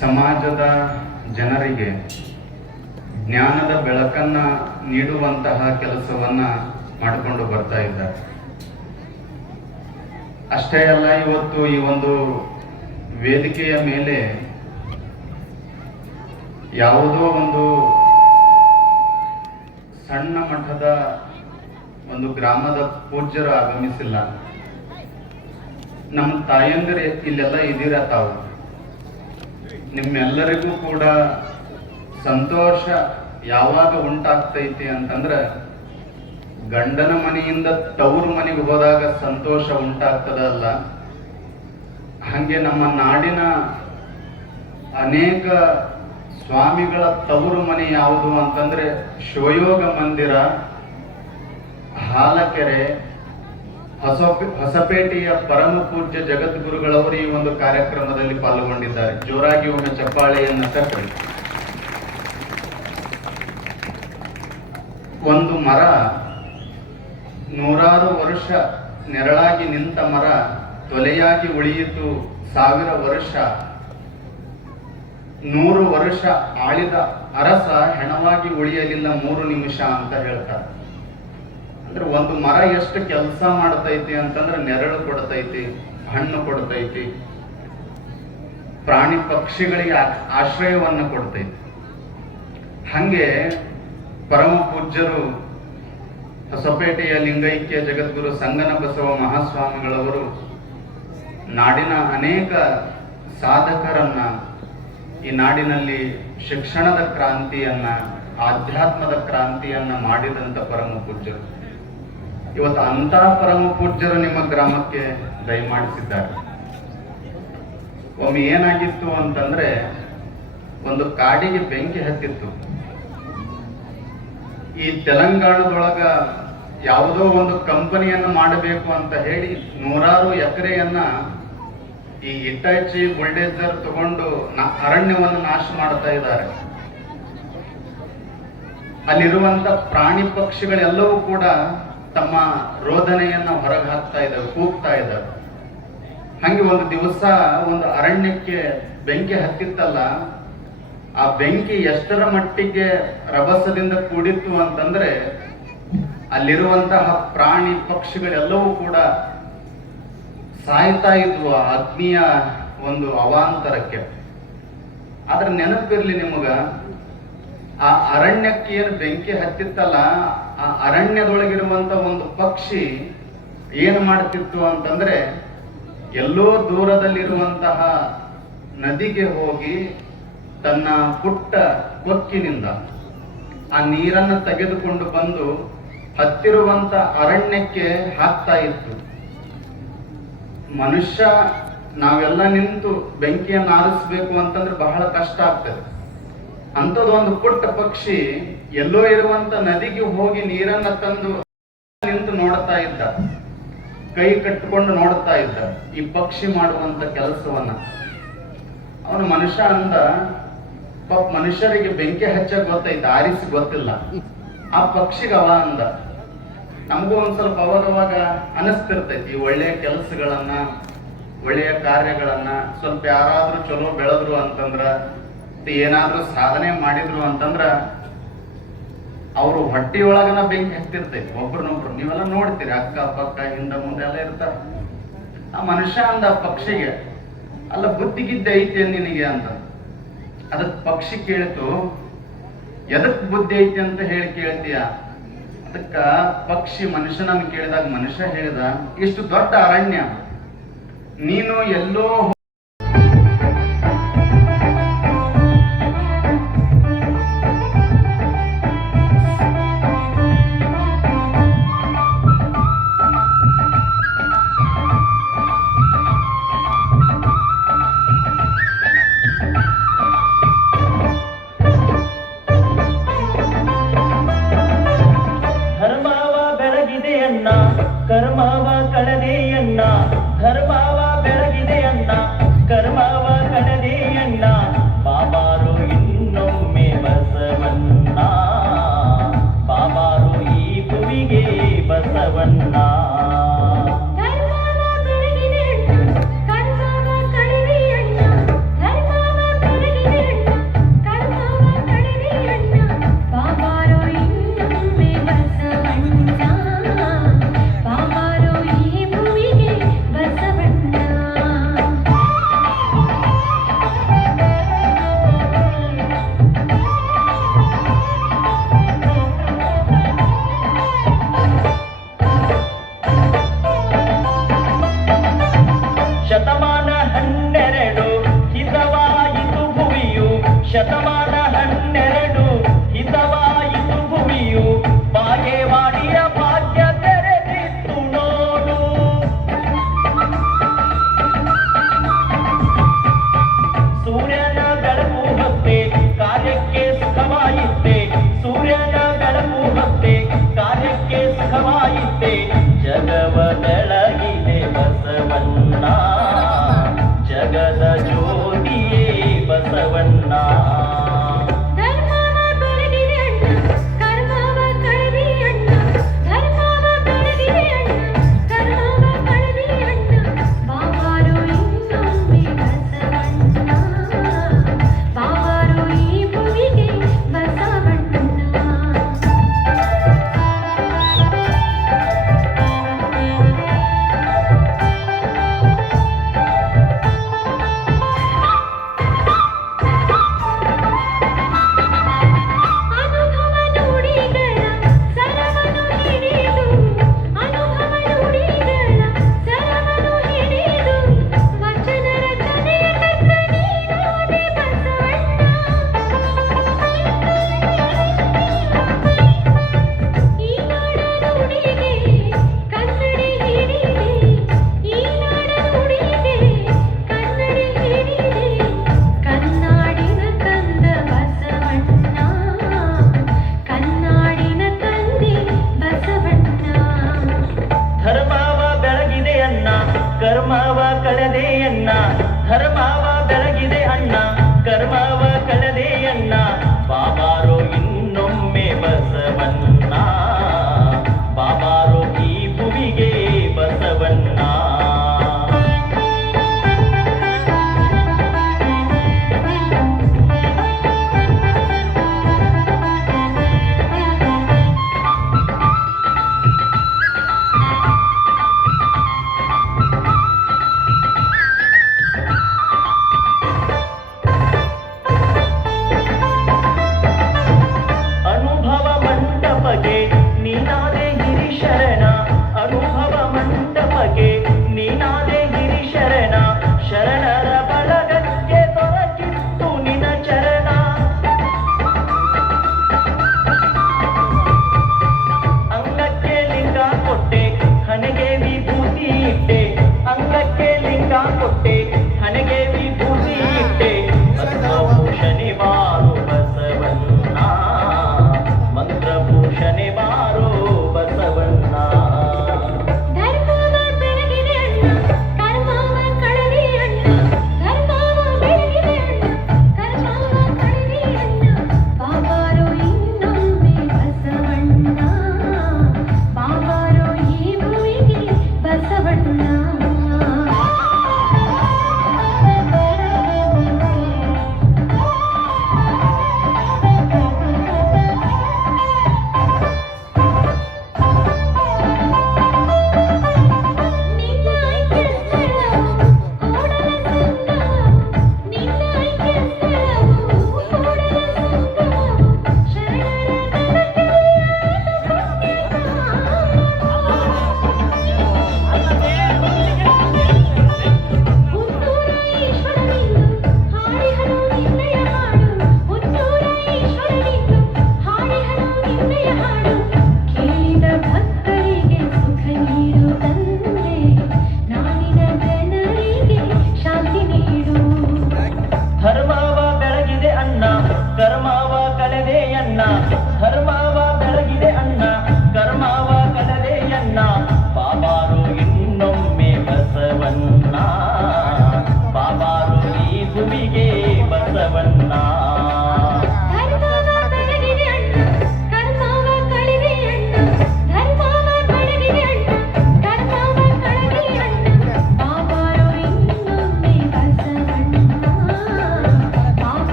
ಸಮಾಜದ ಜನರಿಗೆ ಜ್ಞಾನದ ಬೆಳಕನ್ನ ನೀಡುವಂತಹ ಕೆಲಸವನ್ನ ಮಾಡಿಕೊಂಡು ಬರ್ತಾ ಇದ್ದಾರೆ. ಅಷ್ಟೇ ಅಲ್ಲ, ಇವತ್ತು ಈ ಒಂದು ವೇದಿಕೆಯ ಮೇಲೆ ಯಾವುದೋ ಒಂದು ಸಣ್ಣ ಮಠದ ಒಂದು ಗ್ರಾಮದ ಪೂಜ್ಯರು ಆಗಮಿಸಿಲ್ಲ. ನಮ್ಮ ತಾಯಂದಿರು ಇಲ್ಲೆಲ್ಲ ಇದ್ದೀರ. ತಾವು ನಿಮ್ಮೆಲ್ಲರಿಗೂ ಕೂಡ ಸಂತೋಷ ಯಾವಾಗ ಉಂಟಾಗ್ತೈತಿ ಅಂತಂದ್ರ, ಗಂಡನ ಮನೆಯಿಂದ ತವರು ಮನೆಗೆ ಹೋದಾಗ ಸಂತೋಷ ಉಂಟಾಗ್ತದಲ್ಲ, ಹಂಗೆ ನಮ್ಮ ನಾಡಿನ ಅನೇಕ ಸ್ವಾಮಿಗಳ ತವರು ಮನೆ ಯಾವುದು ಅಂತಂದ್ರೆ ಶಿವಯೋಗ ಮಂದಿರ, ಹಾಲಕೆರೆ, ಹೊಸಪೇಟೆಯ ಪರಮ ಪೂಜ್ಯ ಜಗದ್ಗುರುಗಳವರು ಈ ಒಂದು ಕಾರ್ಯಕ್ರಮದಲ್ಲಿ ಪಾಲ್ಗೊಂಡಿದ್ದಾರೆ. ಜೋರಾಗಿ ಒಮ್ಮೆ ಚಪ್ಪಾಳೆಯನ್ನು ತಟ್ಟರಿ. ಒಂದು ಮರ ನೂರಾರು ವರ್ಷ ನೆರಳಾಗಿ ನಿಂತ ಮರ ತೊಲೆಯಾಗಿ ಉಳಿಯಿತು 1000 ವರ್ಷ. 100 ವರ್ಷ ಆಳಿದ ಅರಸ ಹೆಣವಾಗಿ ಉಳಿಯಲಿಲ್ಲ 3 ನಿಮಿಷ ಅಂತ ಹೇಳ್ತಾರೆ. ಅಂದ್ರೆ ಒಂದು ಮರ ಎಷ್ಟು ಕೆಲಸ ಮಾಡ್ತೈತಿ ಅಂತಂದ್ರೆ, ನೆರಳು ಕೊಡ್ತೈತಿ, ಹಣ್ಣು ಕೊಡ್ತೈತಿ, ಪ್ರಾಣಿ ಪಕ್ಷಿಗಳಿಗೆ ಆಶ್ರಯವನ್ನು ಕೊಡ್ತೈತಿ. ಹಂಗೆ ಪರಮ ಪೂಜ್ಯರು ಹೊಸಪೇಟೆಯ ಲಿಂಗೈಕ್ಯ ಜಗದ್ಗುರು ಸಂಗನ ಬಸವ ಮಹಾಸ್ವಾಮಿಗಳವರು ನಾಡಿನ ಅನೇಕ ಸಾಧಕರನ್ನ, ಈ ನಾಡಿನಲ್ಲಿ ಶಿಕ್ಷಣದ ಕ್ರಾಂತಿಯನ್ನ, ಆಧ್ಯಾತ್ಮದ ಕ್ರಾಂತಿಯನ್ನ ಮಾಡಿದಂತ ಪರಮ ಪೂಜ್ಯರು. ಇವತ್ತು ಅಂತ ಪರಮ ಪೂಜ್ಯರು ನಿಮ್ಮ ಗ್ರಾಮಕ್ಕೆ ದಯಮಾಡಿಸಿದ್ದಾರೆ. ಒಮ್ಮೆ ಏನಾಗಿತ್ತು ಅಂತಂದ್ರೆ, ಒಂದು ಕಾಡಿಗೆ ಬೆಂಕಿ ಹತ್ತಿತ್ತು. ಈ ತೆಲಂಗಾಣದೊಳಗ ಯಾವುದೋ ಒಂದು ಕಂಪನಿಯನ್ನು ಮಾಡಬೇಕು ಅಂತ ಹೇಳಿ ನೂರಾರು ಎಕರೆಯನ್ನ ಈ ಇಟಾಚಿ ಬುಲ್ಡೇಜರ್ ತಗೊಂಡು ಅರಣ್ಯವನ್ನು ನಾಶ ಮಾಡ್ತಾ ಇದ್ದಾರೆ. ಅಲ್ಲಿರುವಂತ ಪ್ರಾಣಿ ಪಕ್ಷಿಗಳೆಲ್ಲವೂ ಕೂಡ ತಮ್ಮ ರೋದನೆಯನ್ನ ಹೊರಗೆ ಹಾಕ್ತಾ ಇದ್ದಾವೆ, ಕೂಗ್ತಾ ಇದ್ದಾವೆ. ಹಂಗೆ ಒಂದು ದಿವಸ ಒಂದು ಅರಣ್ಯಕ್ಕೆ ಬೆಂಕಿ ಹತ್ತಿತ್ತಲ್ಲ, ಆ ಬೆಂಕಿ ಎಷ್ಟರ ಮಟ್ಟಿಗೆ ರಭಸದಿಂದ ಕೂಡಿತ್ತು ಅಂತಂದ್ರೆ, ಅಲ್ಲಿರುವಂತಹ ಪ್ರಾಣಿ ಪಕ್ಷಿಗಳೆಲ್ಲವೂ ಕೂಡ ಸಾಯ್ತಾ ಇದ್ವು ಆ ಅಗ್ನಿಯ ಒಂದು ಅವಾಂತರಕ್ಕೆ. ಆದ್ರೆ ನೆನಪಿರ್ಲಿ ನಿಮಗ, ಆ ಅರಣ್ಯಕ್ಕೆ ಏನು ಬೆಂಕಿ ಹತ್ತಿತ್ತಲ್ಲ, ಆ ಅರಣ್ಯದೊಳಗಿರುವಂತ ಒಂದು ಪಕ್ಷಿ ಏನು ಮಾಡ್ತಿತ್ತು ಅಂತಂದ್ರೆ, ಎಲ್ಲೋ ದೂರದಲ್ಲಿರುವಂತಹ ನದಿಗೆ ಹೋಗಿ ತನ್ನ ಪುಟ್ಟ ಕೊಕ್ಕಿನಿಂದ ಆ ನೀರನ್ನು ತೆಗೆದುಕೊಂಡು ಬಂದು ಹತ್ತಿರುವಂತ ಅರಣ್ಯಕ್ಕೆ ಹಾಕ್ತಾ ಇತ್ತು. ಮನುಷ್ಯ ನಾವೆಲ್ಲ ನಿಂತು ಬೆಂಕಿಯನ್ನು ಆರಿಸಬೇಕು ಅಂತಂದ್ರೆ ಬಹಳ ಕಷ್ಟ ಆಗ್ತದೆ. ಅಂಥದ್ದು ಒಂದು ಪುಟ್ಟ ಪಕ್ಷಿ ಎಲ್ಲೋ ಇರುವಂತ ನದಿಗೆ ಹೋಗಿ ನೀರನ್ನ ತಂದು ನಿಂತು ನೋಡ್ತಾ ಇದ್ದ, ಕೈ ಕಟ್ಟಿಕೊಂಡು ನೋಡ್ತಾ ಇದ್ದ ಈ ಪಕ್ಷಿ ಮಾಡುವಂತ ಕೆಲಸವನ್ನ. ಅವನು ಮನುಷ್ಯ ಅಂದ, ಪಾಪ ಮನುಷ್ಯರಿಗೆ ಬೆಂಕಿ ಹಚ್ಚ ಗೊತ್ತೈತೆ, ಆರಿಸಿ ಗೊತ್ತಿಲ್ಲ. ಆ ಪಕ್ಷಿಗೆ ಅವ ಅಂದ. ನಮಗೂ ಒಂದ್ ಸ್ವಲ್ಪ ಅವಾಗವಾಗ ಅನಿಸ್ತಿರ್ತೈತಿ ಒಳ್ಳೆಯ ಕೆಲಸಗಳನ್ನ, ಒಳ್ಳೆಯ ಕಾರ್ಯಗಳನ್ನ, ಸ್ವಲ್ಪ ಯಾರಾದ್ರೂ ಚಲೋ ಬೆಳೆದ್ರು ಅಂತಂದ್ರ, ಏನಾದ್ರೂ ಸಾಧನೆ ಮಾಡಿದ್ರು ಅಂತಂದ್ರ ಅವರು ಹೊಟ್ಟಿಯೊಳಗನ ಬೆಂಕಿ ಹತ್ತಿರ್ತೈತಿ ಒಬ್ರನ್ನೊಬ್ರು. ನೀವೆಲ್ಲ ನೋಡ್ತೀರಿ, ಅಕ್ಕ ಪಕ್ಕ ಹಿಂದ ಮುಂದೆ ಎಲ್ಲ ಇರ್ತಾರ. ಆ ಮನುಷ್ಯ ಅಂದ ಪಕ್ಷಿಗೆ, ಅಲ್ಲ ಬುದ್ಧಿಗಿದ್ದೆ ಐತಿ ನಿನಗೆ ಅಂತ. ಅದಕ್ ಪಕ್ಷಿ ಕೇಳಿತು, ಎದಕ್ ಬುದ್ಧಿ ಐತಿ ಅಂತ ಹೇಳಿ ಕೇಳ್ತೀಯ? ಅದಕ್ಕ ಪಕ್ಷಿ ಮನುಷ್ಯನನ್ನು ಕೇಳಿದಾಗ ಮನುಷ್ಯ ಹೇಳಿದ, ಇಷ್ಟು ದೊಡ್ಡ ಅರಣ್ಯ ನೀನು ಎಲ್ಲೋ ಧರ್ಮವ ಬೆಳಗಿದೆಯನ್ನ ಕರ್ಮವ ಕಳೆದೆಯನ್ನ, ಧರ್ಮವ ಬೆಳಗಿದೆಯನ್ನ ಕರ್ಮವ ಕಳೆದೆಯನ್ನ, ಬಾಬಾರು ಇನ್ನೊಮ್ಮೆ ಬಸವಣ್ಣ, ಬಾಬಾರು ಈ ಭುವಿಗೆ ಬಸವಣ್ಣ.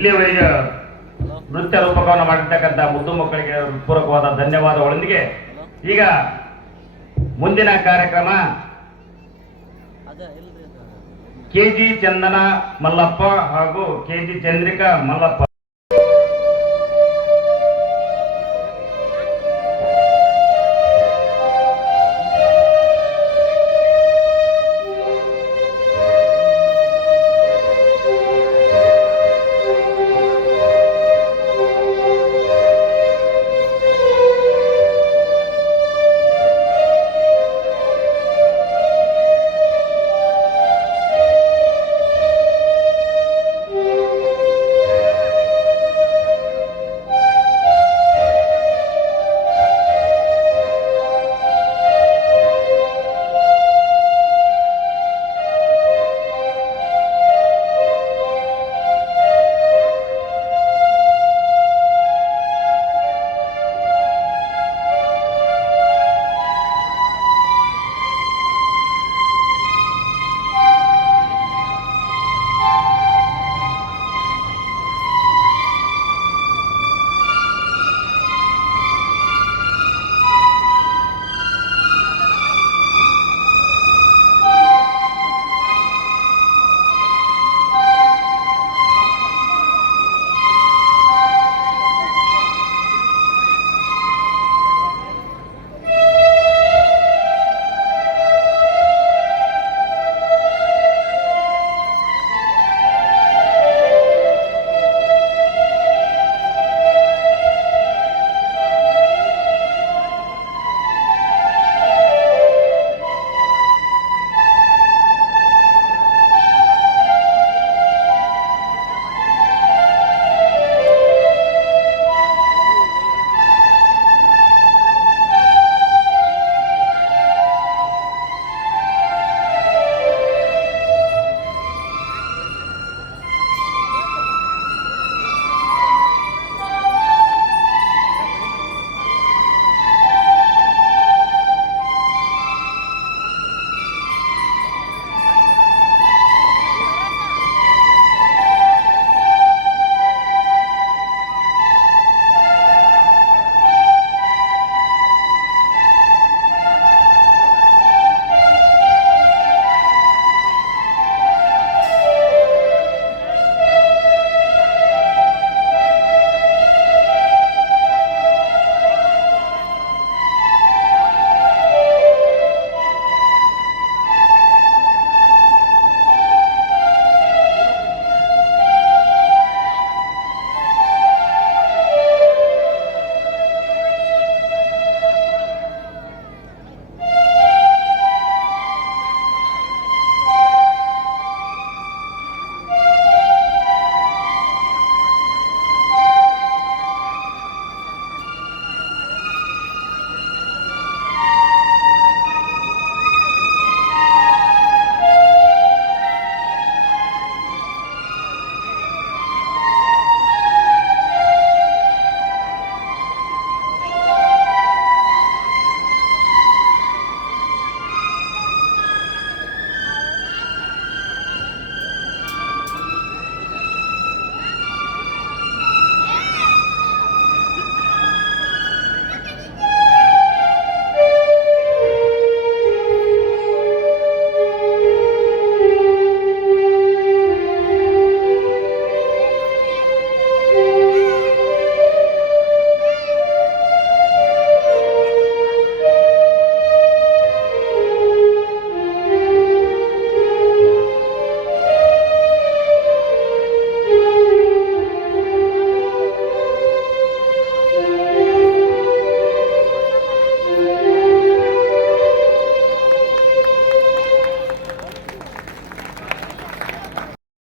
ಇಲ್ಲಿಯವರೆಗೆ ನೃತ್ಯ ರೂಪಕವನ್ನು ಮಾಡಿರ್ತಕ್ಕಂಥ ಮುದ್ದು ಮಕ್ಕಳಿಗೆ ಪೂರಕವಾದ ಧನ್ಯವಾದಗಳೊಂದಿಗೆ ಈಗ ಮುಂದಿನ ಕಾರ್ಯಕ್ರಮ ಕೆಜಿ ಚಂದನ ಮಲ್ಲಪ್ಪ ಹಾಗೂ ಕೆಜಿ ಚಂದ್ರಿಕಾ ಮಲ್ಲಪ್ಪ.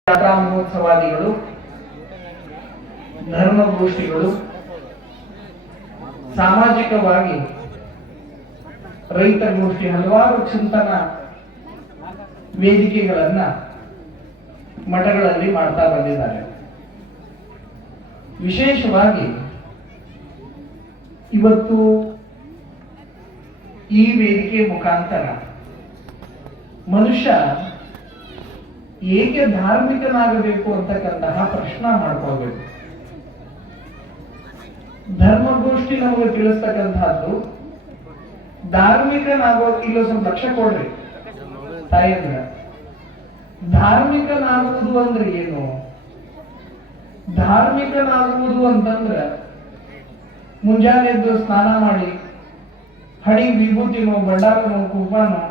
ಜಾತ್ರಾ ಮಹೋತ್ಸವಾದಿಗಳು, ಧರ್ಮಗೋಷ್ಠಿಗಳು, ಸಾಮಾಜಿಕವಾಗಿ ರೈತ ಗೋಷ್ಠಿ, ಹಲವಾರು ಚಿಂತನ ವೇದಿಕೆಗಳನ್ನ ಮಠಗಳಲ್ಲಿ ಮಾಡ್ತಾ ಬಂದಿದ್ದಾರೆ. ವಿಶೇಷವಾಗಿ ಇವತ್ತು ಈ ವೇದಿಕೆ ಮುಖಾಂತರ ಮನುಷ್ಯ ಏಕೆ ಧಾರ್ಮಿಕನಾಗಬೇಕು ಅಂತಕ್ಕಂತಹ ಪ್ರಶ್ನೆ ಮಾಡ್ಕೋಬೇಕು. ಧರ್ಮಗೋಷ್ಠಿ ನಮಗೆ ತಿಳಿಸ್ತಕ್ಕಂತಹದ್ದು ಧಾರ್ಮಿಕನಾಗೋ, ಇಲ್ಲ ಸ್ವಲ್ಪ ಲಕ್ಷ ಕೊಡ್ರಿ ತಾಯಿಯಂದ್ರ, ಧಾರ್ಮಿಕನಾಗುವುದು ಅಂದ್ರೆ ಏನು? ಧಾರ್ಮಿಕನಾಗುವುದು ಅಂತಂದ್ರೆ ಮುಂಜಾನೆ ಎದ್ದು ಸ್ನಾನ ಮಾಡಿ ಹಣಿ ವಿಭೂತಿನೋ ಬಂಡಾರನೋ ಕುಂಕುಮನೋ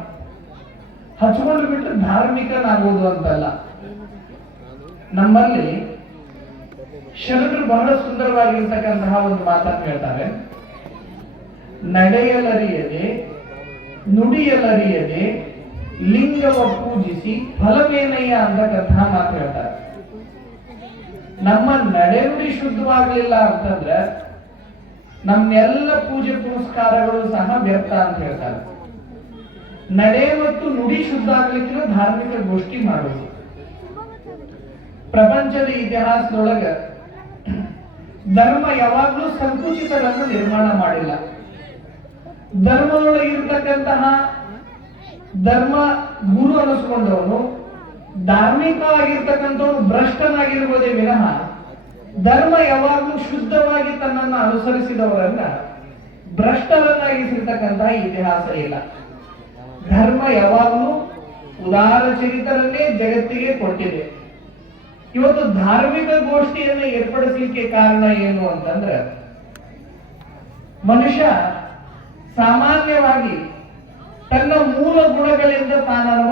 ಹಚ್ಕೊಂಡು ಬಿಟ್ರೆ ಧಾರ್ಮಿಕನಾಗುವುದು ಅಂತಲ್ಲ. ನಮ್ಮಲ್ಲಿ ಶರಣರು ಬಹಳ ಸುಂದರವಾಗಿರ್ತಕ್ಕಂತಹ ಒಂದು ಮಾತನ್ನು ಹೇಳ್ತಾರೆ, ನಡೆಯಲರಿಯದೆ ನುಡಿಯಲರಿಯದೆ ಲಿಂಗವ ಪೂಜಿಸಿ ಫಲವೇನಯ್ಯ ಅಂತಕ್ಕಂತಹ ಮಾತು ಹೇಳ್ತಾರೆ. ನಮ್ಮ ನಡೆನುಡಿ ಶುದ್ಧವಾಗಲಿಲ್ಲ ಅಂತಂದ್ರೆ ನಮ್ಮೆಲ್ಲ ಪೂಜೆ ಪುರಸ್ಕಾರಗಳು ಸಹ ವ್ಯರ್ಥ ಅಂತ ಹೇಳ್ತಾರೆ. ನಡೆ ಮತ್ತು ನುಡಿ ಶುದ್ಧ ಆಗ್ಲಿಕ್ಕೆ ಧಾರ್ಮಿಕ ಗೋಷ್ಠಿ ಮಾಡುವುದು. ಪ್ರಪಂಚದ ಇತಿಹಾಸದೊಳಗ ಧರ್ಮ ಯಾವಾಗ್ಲೂ ಸಂಕುಚಿತಗಳನ್ನು ನಿರ್ಮಾಣ ಮಾಡಿಲ್ಲ. ಧರ್ಮದೊಳಗಿರ್ತಕ್ಕಂತಹ ಧರ್ಮ ಗುರು ಅನ್ನಿಸ್ಕೊಂಡವನು ಧಾರ್ಮಿಕ ಆಗಿರ್ತಕ್ಕಂಥವನು ಭ್ರಷ್ಟನಾಗಿರ್ಬೋದೇ ವಿನಃ ಧರ್ಮ ಯಾವಾಗ್ಲೂ ಶುದ್ಧವಾಗಿ ತನ್ನನ್ನು ಅನುಸರಿಸಿದವರನ್ನ ಭ್ರಷ್ಟರನ್ನಾಗಿಸಿರ್ತಕ್ಕಂತಹ ಇತಿಹಾಸ ಇಲ್ಲ. ಧರ್ಮ ಯಾವಾಗಲೂ ಉದಾರ ಚರಿತರನ್ನೇ ಜಗತ್ತಿಗೆ ಕೊಟ್ಟಿದೆ. ಇವತ್ತು ಧಾರ್ಮಿಕ ಗೋಷ್ಠಿಯನ್ನು ಏರ್ಪಡಿಸಲಿಕ್ಕೆ ಕಾರಣ ಏನು ಅಂತಂದ್ರೆ, ಮನುಷ್ಯ ಸಾಮಾನ್ಯವಾಗಿ ತನ್ನ ಮೂಲ ಗುಣಗಳಿಂದ ತಾನು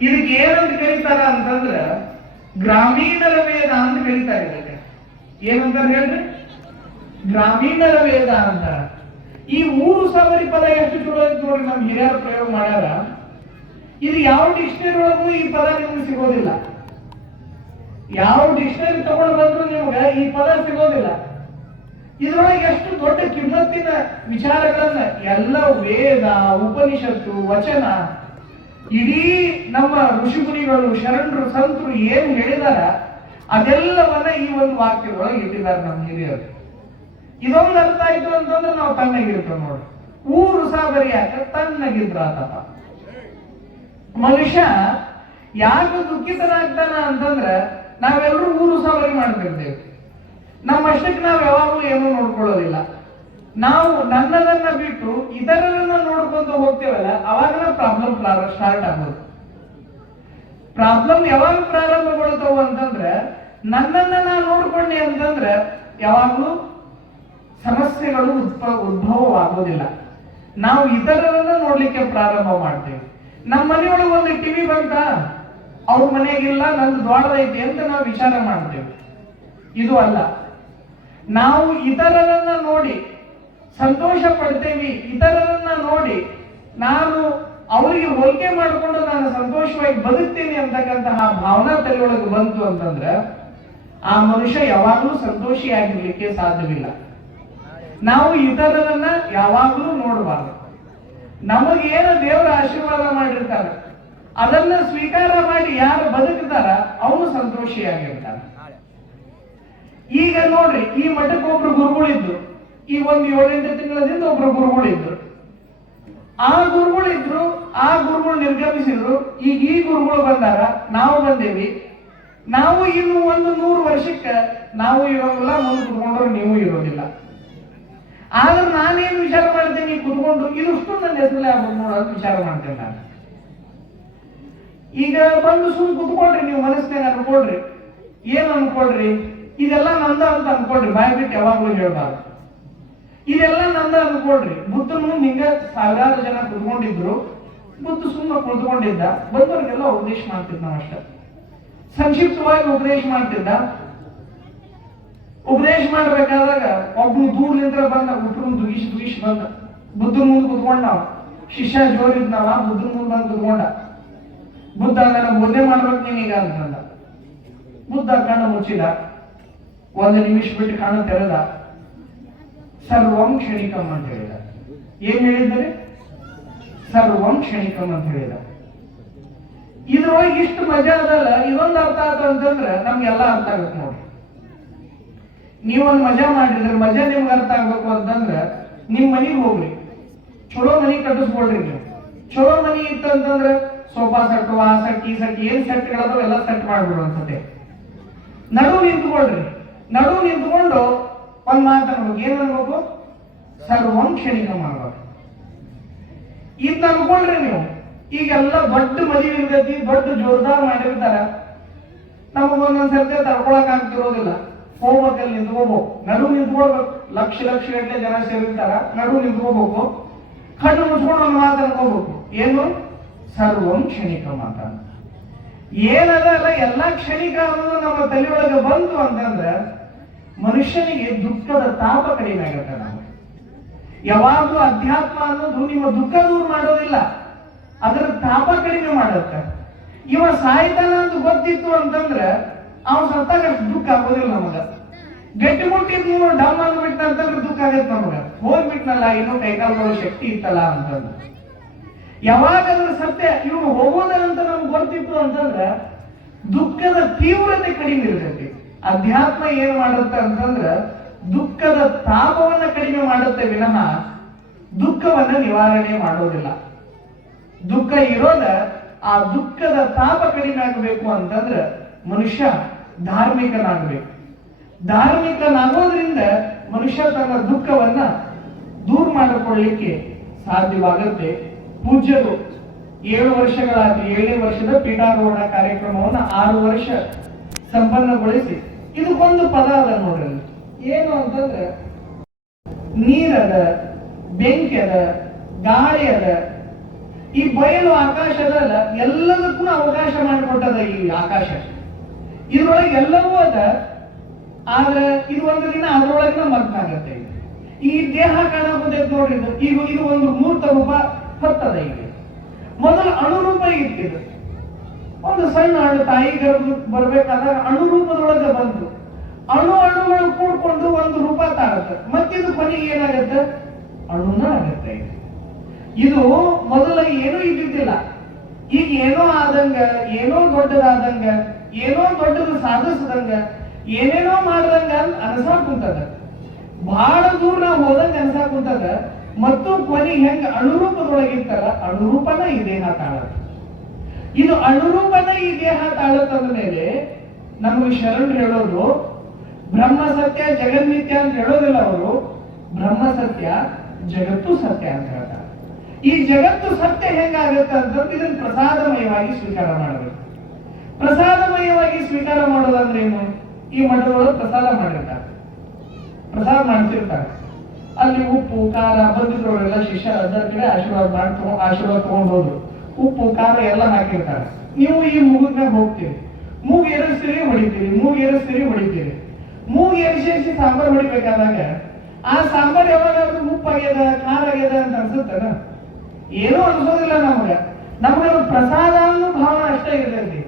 ಇದಕ್ಕೆ ಏನಂತ ಕರೀತಾರ ಅಂತಂದ್ರೆ ಗ್ರಾಮೀಣರ ವೇದ ಅಂತ ಕರೀತಾರೆ. ಇದಕ್ಕೆ ಏನಂತ ಹೇಳ್ರಿ? ಗ್ರಾಮೀಣರ ವೇದ ಅಂತ. ಈ 3,000 ಪದ ಎಷ್ಟು ಚಲೋ ಐತಿ ನೋಡಿ, ನಮ್ ಹಿರಿಯರು ಪ್ರಯೋಗ ಮಾಡ್ಯಾರ. ಇದು ಯಾವ ಡಿಕ್ಷನರಿ ಒಳಗೂ ಈ ಪದ ನಿಮ್ಗೆ ಸಿಗೋದಿಲ್ಲ. ಯಾವ ಡಿಕ್ಷನರಿ ತಗೊಂಡು ಬಂದ್ರು ನಿಮ್ಗೆ ಈ ಪದ ಸಿಗೋದಿಲ್ಲ. ಇದ್ರೊಳಗೆ ಎಷ್ಟು ದೊಡ್ಡ ಕಿಮ್ಮತ್ತಿನ ವಿಚಾರಗಳನ್ನ ಎಲ್ಲ ವೇದ, ಉಪನಿಷತ್ತು, ವಚನ, ಇಡೀ ನಮ್ಮ ಋಷಿಮುನಿಗಳು, ಶರಣರು, ಸಂತರು ಏನ್ ಹೇಳಿದಾರ ಅದೆಲ್ಲವನ್ನ ಈ ಒಂದು ವಾಕ್ಯದೊಳಗೆ ಇಟ್ಟಿದ್ದಾರೆ ನಮ್ಮ ಹಿರಿಯರು. ಇದೊಂದು ಅರ್ಥ ಆಯ್ತು ಅಂತಂದ್ರೆ ನಾವು ತಣ್ಣಗಿರ್ತೇವೆ ನೋಡಿ. ಊರು ಸಾಬರಿ ಯಾಕೆ ತಣ್ಣಗಿದ್ರ ಆತಪ್ಪ. ಮನುಷ್ಯ ಯಾಕೆ ದುಃಖಿತನಾಗ್ತಾನ ಅಂತಂದ್ರೆ ನಾವೆಲ್ಲರೂ ಊರು ಸಾಬರಿ ಮಾಡ್ತಿರ್ತೇವೆ. ನಮ್ಮಷ್ಟಕ್ಕೆ ನಾವು ಯಾವಾಗಲೂ ಏನೂ ನೋಡ್ಕೊಳ್ಳೋದಿಲ್ಲ. ನಾವು ನನ್ನದನ್ನ ಬಿಟ್ಟು ಇತರರನ್ನ ನೋಡ್ಕೊಂಡು ಹೋಗ್ತೇವಲ್ಲ, ಅವಾಗ ಪ್ರಾಬ್ಲಮ್ ಸ್ಟಾರ್ಟ್ ಆಗೋದು. ಪ್ರಾಬ್ಲಮ್ ಯಾವಾಗ ಪ್ರಾರಂಭಗೊಳ್ತಾವ ಅಂತಂದ್ರೆ ನನ್ನನ್ನ ನಾನು ನೋಡ್ಕೊಂಡೆ ಅಂತಂದ್ರೆ ಯಾವಾಗ್ಲೂ ಸಮಸ್ಯೆಗಳು ಉದ್ಭವವಾಗೋದಿಲ್ಲ. ನಾವು ಇತರರನ್ನ ನೋಡ್ಲಿಕ್ಕೆ ಪ್ರಾರಂಭ ಮಾಡ್ತೇವೆ. ನಮ್ಮ ಮನೆಯೊಳಗೆ ಒಂದು ಟಿವಿ ಬಂತ, ಅವ್ರ ಮನೆಗಿಲ್ಲ, ನಂದು ದೊಡ್ಡದೈತಿ ಅಂತ ನಾವು ವಿಚಾರ ಮಾಡ್ತೇವೆ. ಇದು ಅಲ್ಲ. ನಾವು ಇತರರನ್ನ ನೋಡಿ ಸಂತೋಷ ಪಡ್ತೇವಿ. ಇತರರನ್ನ ನೋಡಿ ನಾನು ಅವರಿಗೆ ಹೋಲಿಕೆ ಮಾಡಿಕೊಂಡು ನಾನು ಸಂತೋಷವಾಗಿ ಬದುಕ್ತೇನೆ ಅಂತಕ್ಕಂತಹ ಭಾವನಾ ತಲೆಯೊಳಗೆ ಬಂತು ಅಂತಂದ್ರೆ ಆ ಮನುಷ್ಯ ಯಾವಾಗಲೂ ಸಂತೋಷಿಯಾಗಿರ್ಲಿಕ್ಕೆ ಸಾಧ್ಯವಿಲ್ಲ. ನಾವು ಇತರರನ್ನ ಯಾವಾಗಲೂ ನೋಡಬಾರ್ದು. ನಮಗೇನು ದೇವರ ಆಶೀರ್ವಾದ ಮಾಡಿರ್ತಾರೆ ಅದನ್ನ ಸ್ವೀಕಾರ ಮಾಡಿ ಯಾರು ಬದುಕ್ತಾರ ಅವನು ಸಂತೋಷಿಯಾಗಿರ್ತಾನೆ. ಈಗ ನೋಡ್ರಿ, ಈ ಮಠಕ್ಕೆ ಒಬ್ರು ಗುರುಗಳಿದ್ರು. ಈ ಒಂದು 7-8 ತಿಂಗಳಿಂದ ಒಬ್ರು ಗುರುಗಳಿದ್ರು. ಆ ಗುರುಗಳಿದ್ರು, ಆ ಗುರುಗಳು ನಿರ್ಗಮಿಸಿದ್ರು. ಈಗ ಈ ಗುರುಗಳು ಬಂದಾರ, ನಾವು ಬಂದೇವಿ. ನಾವು ಇನ್ನು ಒಂದು 100 ವರ್ಷಕ್ಕೆ ನಾವು ಇರೋದಿಲ್ಲ, ಮುಂದೆ ಕುತ್ಕೊಂಡ್ರು ನೀವು ಇರೋದಿಲ್ಲ. ಆದ್ರೆ ನಾನೇನು ವಿಚಾರ ಮಾಡ್ತೇನೆ, ಕುತ್ಕೊಂಡು ಇದಷ್ಟು ನನ್ನ ಹೆಸರಲ್ಲೇ ಆಗ್ಬೋದು ನೋಡೋದು ವಿಚಾರ ಮಾಡ್ತೇನೆ ನಾನು. ಈಗ ಬಂದು ಸುಮ್ ಕುತ್ಕೊಳ್ರಿ, ನೀವು ಮನಸ್ಸಿನಾಗ ಅನ್ಕೊಳ್ರಿ. ಏನ್ ಅನ್ಕೊಳ್ರಿ? ಇದೆಲ್ಲ ನಂದ ಅಂತ ಅನ್ಕೊಳ್ರಿ. ಬಾಯ್ ಬಿಟ್ಟು ಯಾವಾಗ್ಲೂ ಹೇಳ್ಬಾರ್ದು. ಇದೆಲ್ಲ ನಂದ ಅನ್ಕೊಳ್ರಿ. ಬುದ್ಧನು ನಿಂಗ 1000 ಜನ ಕುತ್ಕೊಂಡಿದ್ರು. ಬುದ್ಧ ಸುಮ್ಮನೆ ಕುತ್ಕೊಂಡಿದ್ದ, ಬಂದವ್ರಿಗೆಲ್ಲ ಉಪದೇಶ ಮಾಡ್ತಿದ್ದ. ನಾವು ಅಷ್ಟೇ ಸಂಕ್ಷಿಪ್ತವಾಗಿ ಉಪದೇಶ ಮಾಡ್ತಿದ್ದ. ಉಪದೇಶ ಮಾಡ್ಬೇಕಾದಾಗ ಒಬ್ರು ದೂರಲಿಂದ ಬಂದ, ಹುಟ್ಟರು ದುಗಿಸಿ ಬಂದ. ಬುದ್ಧನ ಮುಂದೆ ಕುತ್ಕೊಂಡ. ನಾವು ಶಿಷ್ಯ ಜೋರಿದ್ನಾವ, ಬುದ್ಧನ ಮುಂದೆ ಬಂದು ಕುತ್ಕೊಂಡ. ಬುದ್ಧ ನಾನು ಬೋಧನೆ ಮಾಡ್ಬೇಕು ನೀನೀಗ ಅಂತಂದ. ಬುದ್ಧ ಕಣ್ಣು ಮುಚ್ಚಿದ. 1 ನಿಮಿಷ ಬಿಟ್ಟು ಕಣ್ಣು ತೆರೆದ. ಸರ್ವಂ ಕ್ಷಣಿಕಂ ಅಂತ ಹೇಳಿದ. ಏನ್ ಹೇಳಿದ್ದಾರೆ? ಸರ್ವಂ ಕ್ಷಣಿಕಂ ಅಂತ ಹೇಳಿದ. ಇದ್ರೊಳಗೆ ಇಷ್ಟು ಮಜಾ ಅದಲ್ಲ. ಇದೊಂದು ಅರ್ಥ ಆಯ್ತು ಅಂತಂದ್ರೆ ನಮ್ಗೆಲ್ಲ ಅರ್ಥ ಆಗುತ್ತೆ ನೋಡಿ. ನೀವೊಂದು ಮಜಾ ಮಾಡಿದ್ರೆ ಮಜಾ ನಿಮ್ಗೆ ಅರ್ಥ ಆಗ್ಬೇಕು ಅಂತಂದ್ರೆ ನಿಮ್ ಮನೆಗೆ ಹೋಗ್ರಿ, ಚಲೋ ಮನಿ ಕಟ್ಟಿಸ್ಕೊಳ್ರಿ. ನೀವು ಚಲೋ ಮನಿ ಇತ್ತು ಅಂತಂದ್ರೆ ಸೋಫಾ ಸೆಟ್ ಆ ಸೆಟ್ ಈ ಸೆಟ್ ಏನ್ ಸೆಟ್ಗಳದಾವ ಎಲ್ಲ ಸೆಟ್ ಮಾಡ್ಬಿಡು ಅನ್ಸತ್ತೆ. ನಡು ನಿಂತ್ಕೊಳ್ರಿ, ನಡು ನಿಂತ್ಕೊಂಡು ಒಂದ್ ಮಾತಾಡ್ಬೇಕು. ಏನ್ ಅನ್ಬೇಕು? ಸರ್ವಂ ಕ್ಷಣಿಕ ಮಾಡ್ಬೇಕು. ಇದ್ ಅನ್ಕೊಳ್ರಿ ನೀವು. ಈಗೆಲ್ಲ ದೊಡ್ಡ ಮದುವೆ ಇರ್ತೈತಿ, ದೊಡ್ಡ ಜೋರ್ದಾರ್ ಮಾಡಿರ್ತಾರ, ನಮಗೊಂದೊಂದ್ ಸರ್ತಿ ತಡ್ಕೊಳಕ್ ಆಗ್ತಿರೋದಿಲ್ಲ. ಹೋಗ್ಬೇಕಲ್ಲಿ ನಿಂತ್ಕೋಬೇಕು, ನಡು ನಿಂತ್ಕೊಳ್ಬೇಕು. ಲಕ್ಷ ಲಕ್ಷ ಗಟ್ಟಲೆ ಜನ ಸೇರಿರ್ತಾರ, ನಡು ನಿಂತ್ಕೋಬೇಕು, ಕಣ್ಣು ಮುಚ್ಕೊಂಡು ಒಂದು ಮಾತು ಅನ್ಕೋಬೇಕು. ಏನು? ಸರ್ವಂ ಕ್ಷಣಿಕ ಮಾತ. ಏನದಲ್ಲ ಎಲ್ಲ ಕ್ಷಣಿಕ ಅನ್ನೋದು ನಮ್ಮ ತಲೆಯೊಳಗೆ ಬಂತು ಅಂತಂದ್ರೆ ಮನುಷ್ಯನಿಗೆ ದುಃಖದ ತಾಪ ಕಡಿಮೆ ಆಗುತ್ತೆ. ನಾವು ಯಾವಾಗಲೂ ಅಧ್ಯಾತ್ಮ ಅನ್ನೋದು ನಿಮ್ಮ ದುಃಖ ದೂರ ಮಾಡೋದಿಲ್ಲ, ಅದರ ತಾಪ ಕಡಿಮೆ ಮಾಡುತ್ತೆ. ಇವ ಸಾಯ್ತಾನ ಅಂತ ಗೊತ್ತಿತ್ತು ಅಂತಂದ್ರೆ ಅವ್ ಸತ್ತಾಗ ದುಃಖ ಆಗೋದಿಲ್ಲ ನಮಗ. ಗಟ್ಟಿ ಮುಟ್ಟಿದ್ ಡಮ್ ಅಂದ್ಬಿಟ್ಟ ಅಂತಂದ್ರೆ ದುಃಖ ಆಗತ್ತೆ ನಮಗ. ಹೋಗ್ಬಿಟ್ನಲ್ಲ, ಇನ್ನೂ ಕೈಕಾಲು ಶಕ್ತಿ ಇತ್ತಲ್ಲ ಅಂತಂದ್ರೆ. ಯಾವಾಗಾದ್ರೂ ಸತ್ಯ ಇವ್ರು ಹೋಗೋದಂತ ನಮ್ಗೆ ಗೊತ್ತಿತ್ತು ಅಂತಂದ್ರೆ ದುಃಖದ ತೀವ್ರತೆ ಕಡಿಮೆ ಇರ್ತೈತಿ. ಅಧ್ಯಾತ್ಮ ಏನ್ ಮಾಡುತ್ತೆ ಅಂತಂದ್ರೆ ದುಃಖದ ತಾಪವನ್ನ ಕಡಿಮೆ ಮಾಡುತ್ತೆ ವಿನಃ ದುಃಖವನ್ನ ನಿವಾರಣೆ ಮಾಡೋದಿಲ್ಲ. ದುಃಖ ಇರೋದ ಆ ದುಃಖದ ತಾಪ ಕಡಿಮೆ ಆಗಬೇಕು ಅಂತಂದ್ರೆ ಮನುಷ್ಯ ಧಾರ್ಮಿಕನಾಗಬೇಕು. ಧಾರ್ಮಿಕನಾಗೋದ್ರಿಂದ ಮನುಷ್ಯ ತನ್ನ ದುಃಖವನ್ನ ದೂರ ಮಾಡಿಕೊಳ್ಳಲಿಕ್ಕೆ ಸಾಧ್ಯವಾಗುತ್ತೆ. ಪೂಜ್ಯರು 7 ವರ್ಷಗಳಾಗಿ 7ನೇ ವರ್ಷದ ಪೀಠಾರೋಹಣ ಕಾರ್ಯಕ್ರಮವನ್ನು 6 ವರ್ಷ ಸಂಪನ್ನಗೊಳಿಸಿ ಇದಕ್ಕೊಂದು ಪದ ಅದ ನೋಡ್ರಿ. ಏನು ಅಂತಂದ್ರೆ ನೀರದ, ಬೆಂಕಿ ಅದ, ಗಾಳಿ ಅದ, ಈ ಬಯಲು ಆಕಾಶ ಅದಲ್ಲ, ಎಲ್ಲದಕ್ಕೂ ಅವಕಾಶ ಮಾಡಿಕೊಟ್ಟದ ಈ ಆಕಾಶ. ಇದ್ರೊಳಗೆ ಎಲ್ಲವೂ ಅದ, ಆದ್ರೆ ಇದು ಒಂದು ದಿನ ಅದ್ರೊಳಗಿನ ಮಗ್ನಾಗತ್ತೆ. ಈ ದೇಹ ಕಾಣಬಹುದೈತೆ ನೋಡ್ರಿ, ಇದು ಒಂದು ಮೂರ್ತ ರೂಪ ಹೊತ್ತದ. ಈಗ ಮೊದಲು ಅಣುರೂಪ ಇಟ್ಟಿದ್ದು, ಒಂದು ಸಣ್ಣ ಹಣ್ಣು ತಾಯಿ ಗರ್ಭ ಬರ್ಬೇಕಾದಾಗ ಅಣುರೂಪದೊಳಗೆ ಬಂತು. ಅಣುಗಳು ಕೂಡ್ಕೊಂಡು ಒಂದು ರೂಪ ತಾಳುತ್ತೆ, ಮತ್ತಿದು ಕೊನೆಗೆ ಏನಾಗತ್ತೆ? ಅಣುನ ಆಗತ್ತೆ. ಇದು ಮೊದಲ ಏನೂ ಇದ್ದಿದ್ದಿಲ್ಲ, ಈಗ ಏನೋ ಆದಂಗ, ಏನೋ ದೊಡ್ಡದಾದಂಗ, ಏನೋ ದೊಡ್ಡದು ಸಾಧಿಸದಂಗ, ಏನೇನೋ ಮಾಡ್ದಂಗ ಅನ್ಸಾಕ್ ಕುಂತದ. ಬಹಳ ದೂರ ನಾವು ಹೋದಂಗ ಅನ್ಸಾಕ್ ಕುಂತದ. ಮತ್ತು ಕೊನೆಗೆ ಹೆಂಗ ಅಣುರೂಪದೊಳಗಿರ್ತಲ್ಲ, ಅಣುರೂಪನ ಈ ದೇಹ ತಾಳತ್ತ. ಇದು ಅಣುರೂಪನ ಈ ದೇಹ ತಾಳತ್ತಂದ ಮೇಲೆ ನಮಗೆ ಶರಣರು ಹೇಳೋದು ಬ್ರಹ್ಮ ಸತ್ಯ ಜಗನ್ಮಿತ್ಯ ಅಂತ ಹೇಳೋದಿಲ್ಲ. ಅವರು ಬ್ರಹ್ಮ ಸತ್ಯ, ಜಗತ್ತು ಸತ್ಯ ಅಂತ ಹೇಳ್ತಾರೆ. ಈ ಜಗತ್ತು ಸತ್ಯ ಹೆಂಗಾಗತ್ತೆ ಅಂತಂದ್ರೆ ಇದನ್ನ ಪ್ರಸಾದಮಯವಾಗಿ ಸ್ವೀಕಾರ ಮಾಡಬೇಕು. ಪ್ರಸಾದಮಯವಾಗಿ ಸ್ವೀಕಾರ ಮಾಡೋದಂದ್ರೆ ಏನು? ಈ ಮಠದೊಳಗೆ ಪ್ರಸಾದ ಮಾಡಿರ್ತಾರೆ, ಪ್ರಸಾದ ಮಾಡ್ತಿರ್ತಾರೆ. ಅಲ್ಲಿ ಉಪ್ಪು ಖಾರ ಬಂದಿದ್ರವರೆಲ್ಲ ಶಿಷ್ಯ ಅದರ ಕಡೆ ಆಶೀರ್ವಾದ ತಗೊಂಡು ಹೋದ್ರು. ಉಪ್ಪು ಖಾರ ಎಲ್ಲ ಹಾಕಿರ್ತಾರೆ. ನೀವು ಈ ಮೂಗಿನ ಹೋಗ್ತೀರಿ, ಮೂಗು ಏರಿಸ್ತೀರಿ ಹೊಡಿತೀರಿ, ಮೂಗು ಏರಿಸ್ತೀರಿ ಹೊಡಿತೀರಿ. ಮೂಗು ಏರಿಸಿ ಸಾಂಬಾರ್ ಹೊಡಿಬೇಕಾದಾಗ ಆ ಸಾಂಬಾರ್ ಯಾವಾಗಾದ್ರೂ ಉಪ್ಪಾಗ್ಯದ ಖಾರ ಆಗ್ಯದ ಅಂತ ಅನ್ಸುತ್ತನ? ಏನೂ ಅನ್ಸೋದಿಲ್ಲ ನಮಗದು ಪ್ರಸಾದ ಅನ್ನೋ ಭಾವನೆ ಅಷ್ಟೇ ಇರ್ತೈತಿ.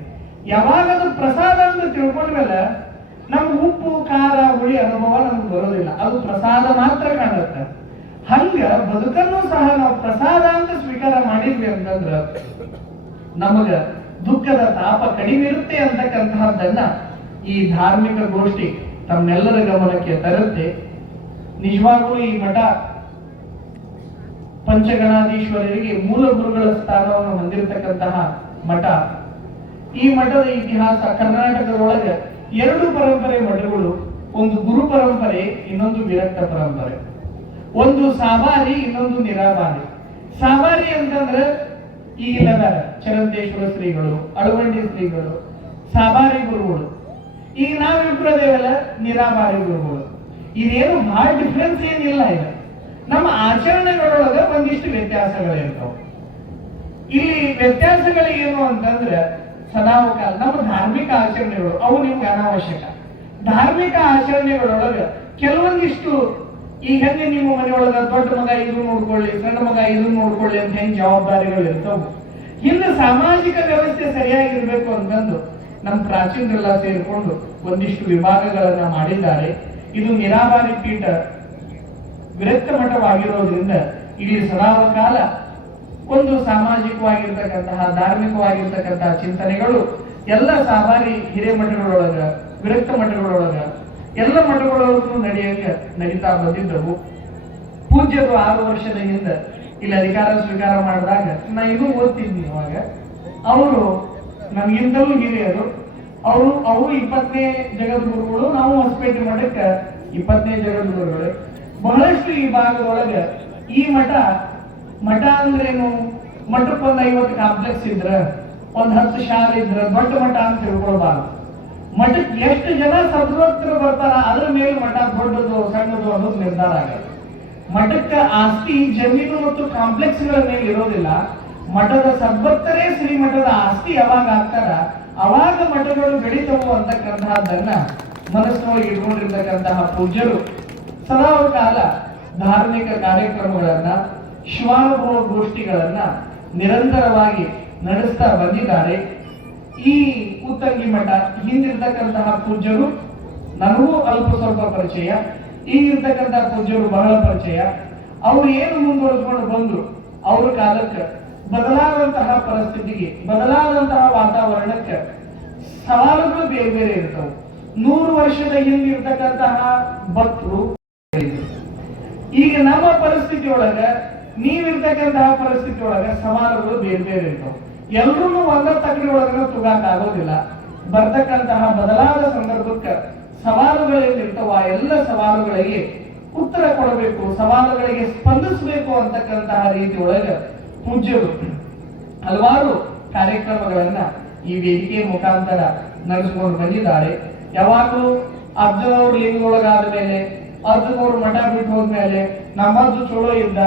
ಯಾವಾಗದು ಪ್ರಸಾದ ಅಂತ ತಿಳ್ಕೊಂಡ್ಮೇಲೆ ನಮ್ಗೆ ಉಪ್ಪು ಖಾರ ಹುಳಿ ಅನುಭವ ನಮ್ಗೆ ಬರೋದಿಲ್ಲ, ಅದು ಪ್ರಸಾದ ಮಾತ್ರ ಕಾಣುತ್ತೆ. ಹಂಗ ಬದುಕನ್ನು ಸಹ ನಾವು ಪ್ರಸಾದ ಅಂತ ಸ್ವೀಕಾರ ಮಾಡಿದ್ವಿ ಅಂತಂದ್ರ ನಮಗ ದುಃಖದ ತಾಪ ಕಡಿಮೆ ಇರುತ್ತೆ ಅಂತಕ್ಕಂತಹದ್ದನ್ನ ಈ ಧಾರ್ಮಿಕ ಗೋಷ್ಠಿ ತಮ್ಮೆಲ್ಲರ ಗಮನಕ್ಕೆ ತರುತ್ತೆ. ನಿಜವಾಗ್ಲೂ ಈ ಮಠ ಪಂಚಗಣಾಧೀಶ್ವರರಿಗೆ ಮೂಲ ಗುರುಗಳ ಸ್ಥಾನವನ್ನು ಹೊಂದಿರತಕ್ಕಂತಹ ಮಠ. ಈ ಮಠದ ಇತಿಹಾಸ ಕರ್ನಾಟಕದೊಳಗೆ 2 ಪರಂಪರೆ ಮಠಗಳು, ಒಂದು ಗುರು ಪರಂಪರೆ, ಇನ್ನೊಂದು ವಿರಕ್ತ ಪರಂಪರೆ. ಒಂದು ಸಾಬಾರಿ, ಇನ್ನೊಂದು ನಿರಾಬಾರಿ. ಸಾಬಾರಿ ಅಂತಂದ್ರೆ ಈಗಿಲ್ಲದ ಚರಂತೇಶ್ವರ ಶ್ರೀಗಳು, ಅಳವಂಡಿ ಶ್ರೀಗಳು ಸಾಬಾರಿ ಗುರುಗಳು. ಈಗ ನಾವಿಬ್ಬರದೇವಲ್ಲ ನಿರಾಬಾರಿ ಗುರುಗಳು. ಇದೇನು ಬಹಳ ಡಿಫ್ರೆನ್ಸ್ ಏನಿಲ್ಲ. ಇದು ನಮ್ಮ ಆಚರಣೆಗಳೊಳಗೆ ಒಂದಿಷ್ಟು ವ್ಯತ್ಯಾಸಗಳಿರ್ತಾವ. ಇಲ್ಲಿ ವ್ಯತ್ಯಾಸಗಳು ಏನು ಅಂತಂದ್ರೆ ಸದಾವಕಾಲ ನಮ್ಮ ಧಾರ್ಮಿಕ ಆಚರಣೆಗಳು ಅವು ನಿಮ್ಗೆ ಅನಾವಶ್ಯಕ. ಧಾರ್ಮಿಕ ಆಚರಣೆಗಳೊಳಗೆ ಕೆಲವೊಂದಿಷ್ಟು ಈಗ ಹೆಂಗೆ ನಿಮ್ಮ ಮನೆಯೊಳಗ ದೊಡ್ಡ ಮಗ ಇದು ನೋಡ್ಕೊಳ್ಳಿ, ಸಣ್ಣ ಮಗ ಇದು ನೋಡ್ಕೊಳ್ಳಿ ಅಂತ ಹೆಂಗ್ ಜವಾಬ್ದಾರಿಗಳು ಇರ್ತಾವ. ಇನ್ನು ಸಾಮಾಜಿಕ ವ್ಯವಸ್ಥೆ ಸರಿಯಾಗಿರ್ಬೇಕು ಅಂತಂದು ನಮ್ಮ ಪ್ರಾಚೀನರೆಲ್ಲ ಸೇರಿಕೊಂಡು ಒಂದಿಷ್ಟು ವಿಭಾಗಗಳನ್ನ ಮಾಡಿದ್ದಾರೆ. ಇದು ನಿರಾಬಾರಿ ಪೀಠ ವಿರಕ್ತ ಮಠವಾಗಿರೋದ್ರಿಂದ ಇಲ್ಲಿ ಸದಾವಕಾಲ ಒಂದು ಸಾಮಾಜಿಕವಾಗಿರ್ತಕ್ಕಂತಹ ಧಾರ್ಮಿಕವಾಗಿರ್ತಕ್ಕಂತಹ ಚಿಂತನೆಗಳು ಎಲ್ಲ ಸಾಬಾರಿ ಹಿರೇಮಠಗಳೊಳಗ ವಿರಕ್ತ ಮಠಗಳೊಳಗ ಎಲ್ಲ ಮಠಗಳೊಳಗೂ ನಡೀತಾ ಬಂದಿದ್ದವು. ಪೂಜ್ಯರು 6 ವರ್ಷದ ಹಿಂದೆ ಇಲ್ಲಿ ಅಧಿಕಾರ ಸ್ವೀಕಾರ ಮಾಡಿದಾಗ ನಾ ಇದು ಓದ್ತಿದ್ನಿ. ಅವಾಗ ಅವರು ನಮಗಿಂತಲೂ ಹಿರಿಯರು. ಅವರು 20ನೇ ಜಗದ್ಗುರುಗಳು, ನಾವು ಹೊಸಪೇಟೆ ಮಠಕ್ಕೆ 20ನೇ ಜಗದ್ಗುರುಗಳೇ. ಬಹಳಷ್ಟು ಈ ಭಾಗದೊಳಗೆ ಈ ಮಠ ಅಂದ್ರೇನು, ಮಠಕ್ಕೊಂದು 50 ಕಾಂಪ್ಲೆಕ್ಸ್ ಇದ್ರ, ಒಂದ್ 10 ಶಾಲೆ ಇದ್ರ ದೊಡ್ಡ ಮಠ ಅಂತ ತಿಳ್ಕೊಳ್ಬಾರ್ದು. ಮಠಕ್ಕೆ ಎಷ್ಟು ಜನ ಸದ್ಭಕ್ತರು ಬರ್ತಾರ ಅದ್ರ ಮೇಲೆ ಮಠ ದೊಡ್ಡದು ಸಣ್ಣದು ಅನ್ನೋದು ನಿರ್ಧಾರ ಆಗಲ್ಲ. ಮಠಕ್ಕೆ ಆಸ್ತಿ ಜಮೀನು ಮತ್ತು ಕಾಂಪ್ಲೆಕ್ಸ್ ಗಳ ಮೇಲೆ ಇರೋದಿಲ್ಲ. ಮಠದ ಸದ್ಭಕ್ತರೇ ಶ್ರೀಮಠದ ಆಸ್ತಿ ಯಾವಾಗ ಆಗ್ತಾರ ಅವಾಗ ಮಠಗಳು ಬೆಳೀತವು ಅಂತಕ್ಕಂತಹದ್ದನ್ನ ಮನಸ್ಸಿನೊಳಗೆ ಇಟ್ಕೊಂಡಿರ್ತಕ್ಕಂತಹ ಪೂಜ್ಯರು ಸದಾ ಕಾಲ ಧಾರ್ಮಿಕ ಕಾರ್ಯಕ್ರಮಗಳನ್ನ, ಶಿವಾನುಭವ ಗೋಷ್ಠಿಗಳನ್ನ ನಿರಂತರವಾಗಿ ನಡೆಸ್ತಾ ಬಂದಿದ್ದಾರೆ. ಈ ಉತ್ತಂಗಿ ಮಠ ಹಿಂದಿರ್ತಕ್ಕಂತಹ ಪೂಜ್ಯರು ನನಗೂ ಅಲ್ಪ ಸ್ವಲ್ಪ ಪರಿಚಯ, ಈಗಿರ್ತಕ್ಕಂತಹ ಪೂಜ್ಯರು ಬಹಳ ಪರಿಚಯ. ಅವ್ರು ಏನು ಮುಂದುವರೆಸ್ಕೊಂಡು ಬಂದ್ರು, ಅವ್ರ ಕಾಲಕ್ಕೆ ಬದಲಾದಂತಹ ಪರಿಸ್ಥಿತಿಗೆ, ಬದಲಾದಂತಹ ವಾತಾವರಣಕ್ಕೆ ಸವಾಲುಗಳು ಬೇರೆ ಬೇರೆ ಇರ್ತವೆ. 100 ವರ್ಷದ ಹಿಂದಿರ್ತಕ್ಕಂತಹ ಭಕ್ತರು ಈಗ ನಮ್ಮ ಪರಿಸ್ಥಿತಿ ಒಳಗ, ನೀವಿರ್ತಕ್ಕಂತಹ ಪರಿಸ್ಥಿತಿ ಒಳಗ ಸವಾಲುಗಳು ಬೇರೆ ಬೇರೆ ಇರ್ತವೆ. ಎಲ್ರೂ ಒಂದೇ ತಕ್ಕಡಿ ಒಳಗನ ತುಗಾಕ ಆಗೋದಿಲ್ಲ. ಬರ್ತಕ್ಕಂತಹ ಬದಲಾದ ಸಂದರ್ಭಕ್ಕೆ ಸವಾಲುಗಳೇನಿರ್ತವ ಆ ಎಲ್ಲ ಸವಾಲುಗಳಿಗೆ ಉತ್ತರ ಕೊಡಬೇಕು, ಸವಾಲುಗಳಿಗೆ ಸ್ಪಂದಿಸಬೇಕು ಅಂತಕ್ಕಂತಹ ರೀತಿ ಒಳಗೆ ಪೂಜ್ಯರು ಹಲವಾರು ಕಾರ್ಯಕ್ರಮಗಳನ್ನ ಈ ವೇದಿಕೆಯ ಮುಖಾಂತರ ನಡೆಸಿಕೊಂಡು ಬಂದಿದ್ದಾರೆ. ಯಾವಾಗಲೂ ಅರ್ಜುನವ್ರು ಲಿಂಗದೊಳಗಾದ ಮೇಲೆ, ಅರ್ಜುನವ್ರು ಮಠ ಬಿಟ್ಟು ಹೋದ್ಮೇಲೆ ನಮ್ಮದು ಚಲೋ ಇದ್ದ,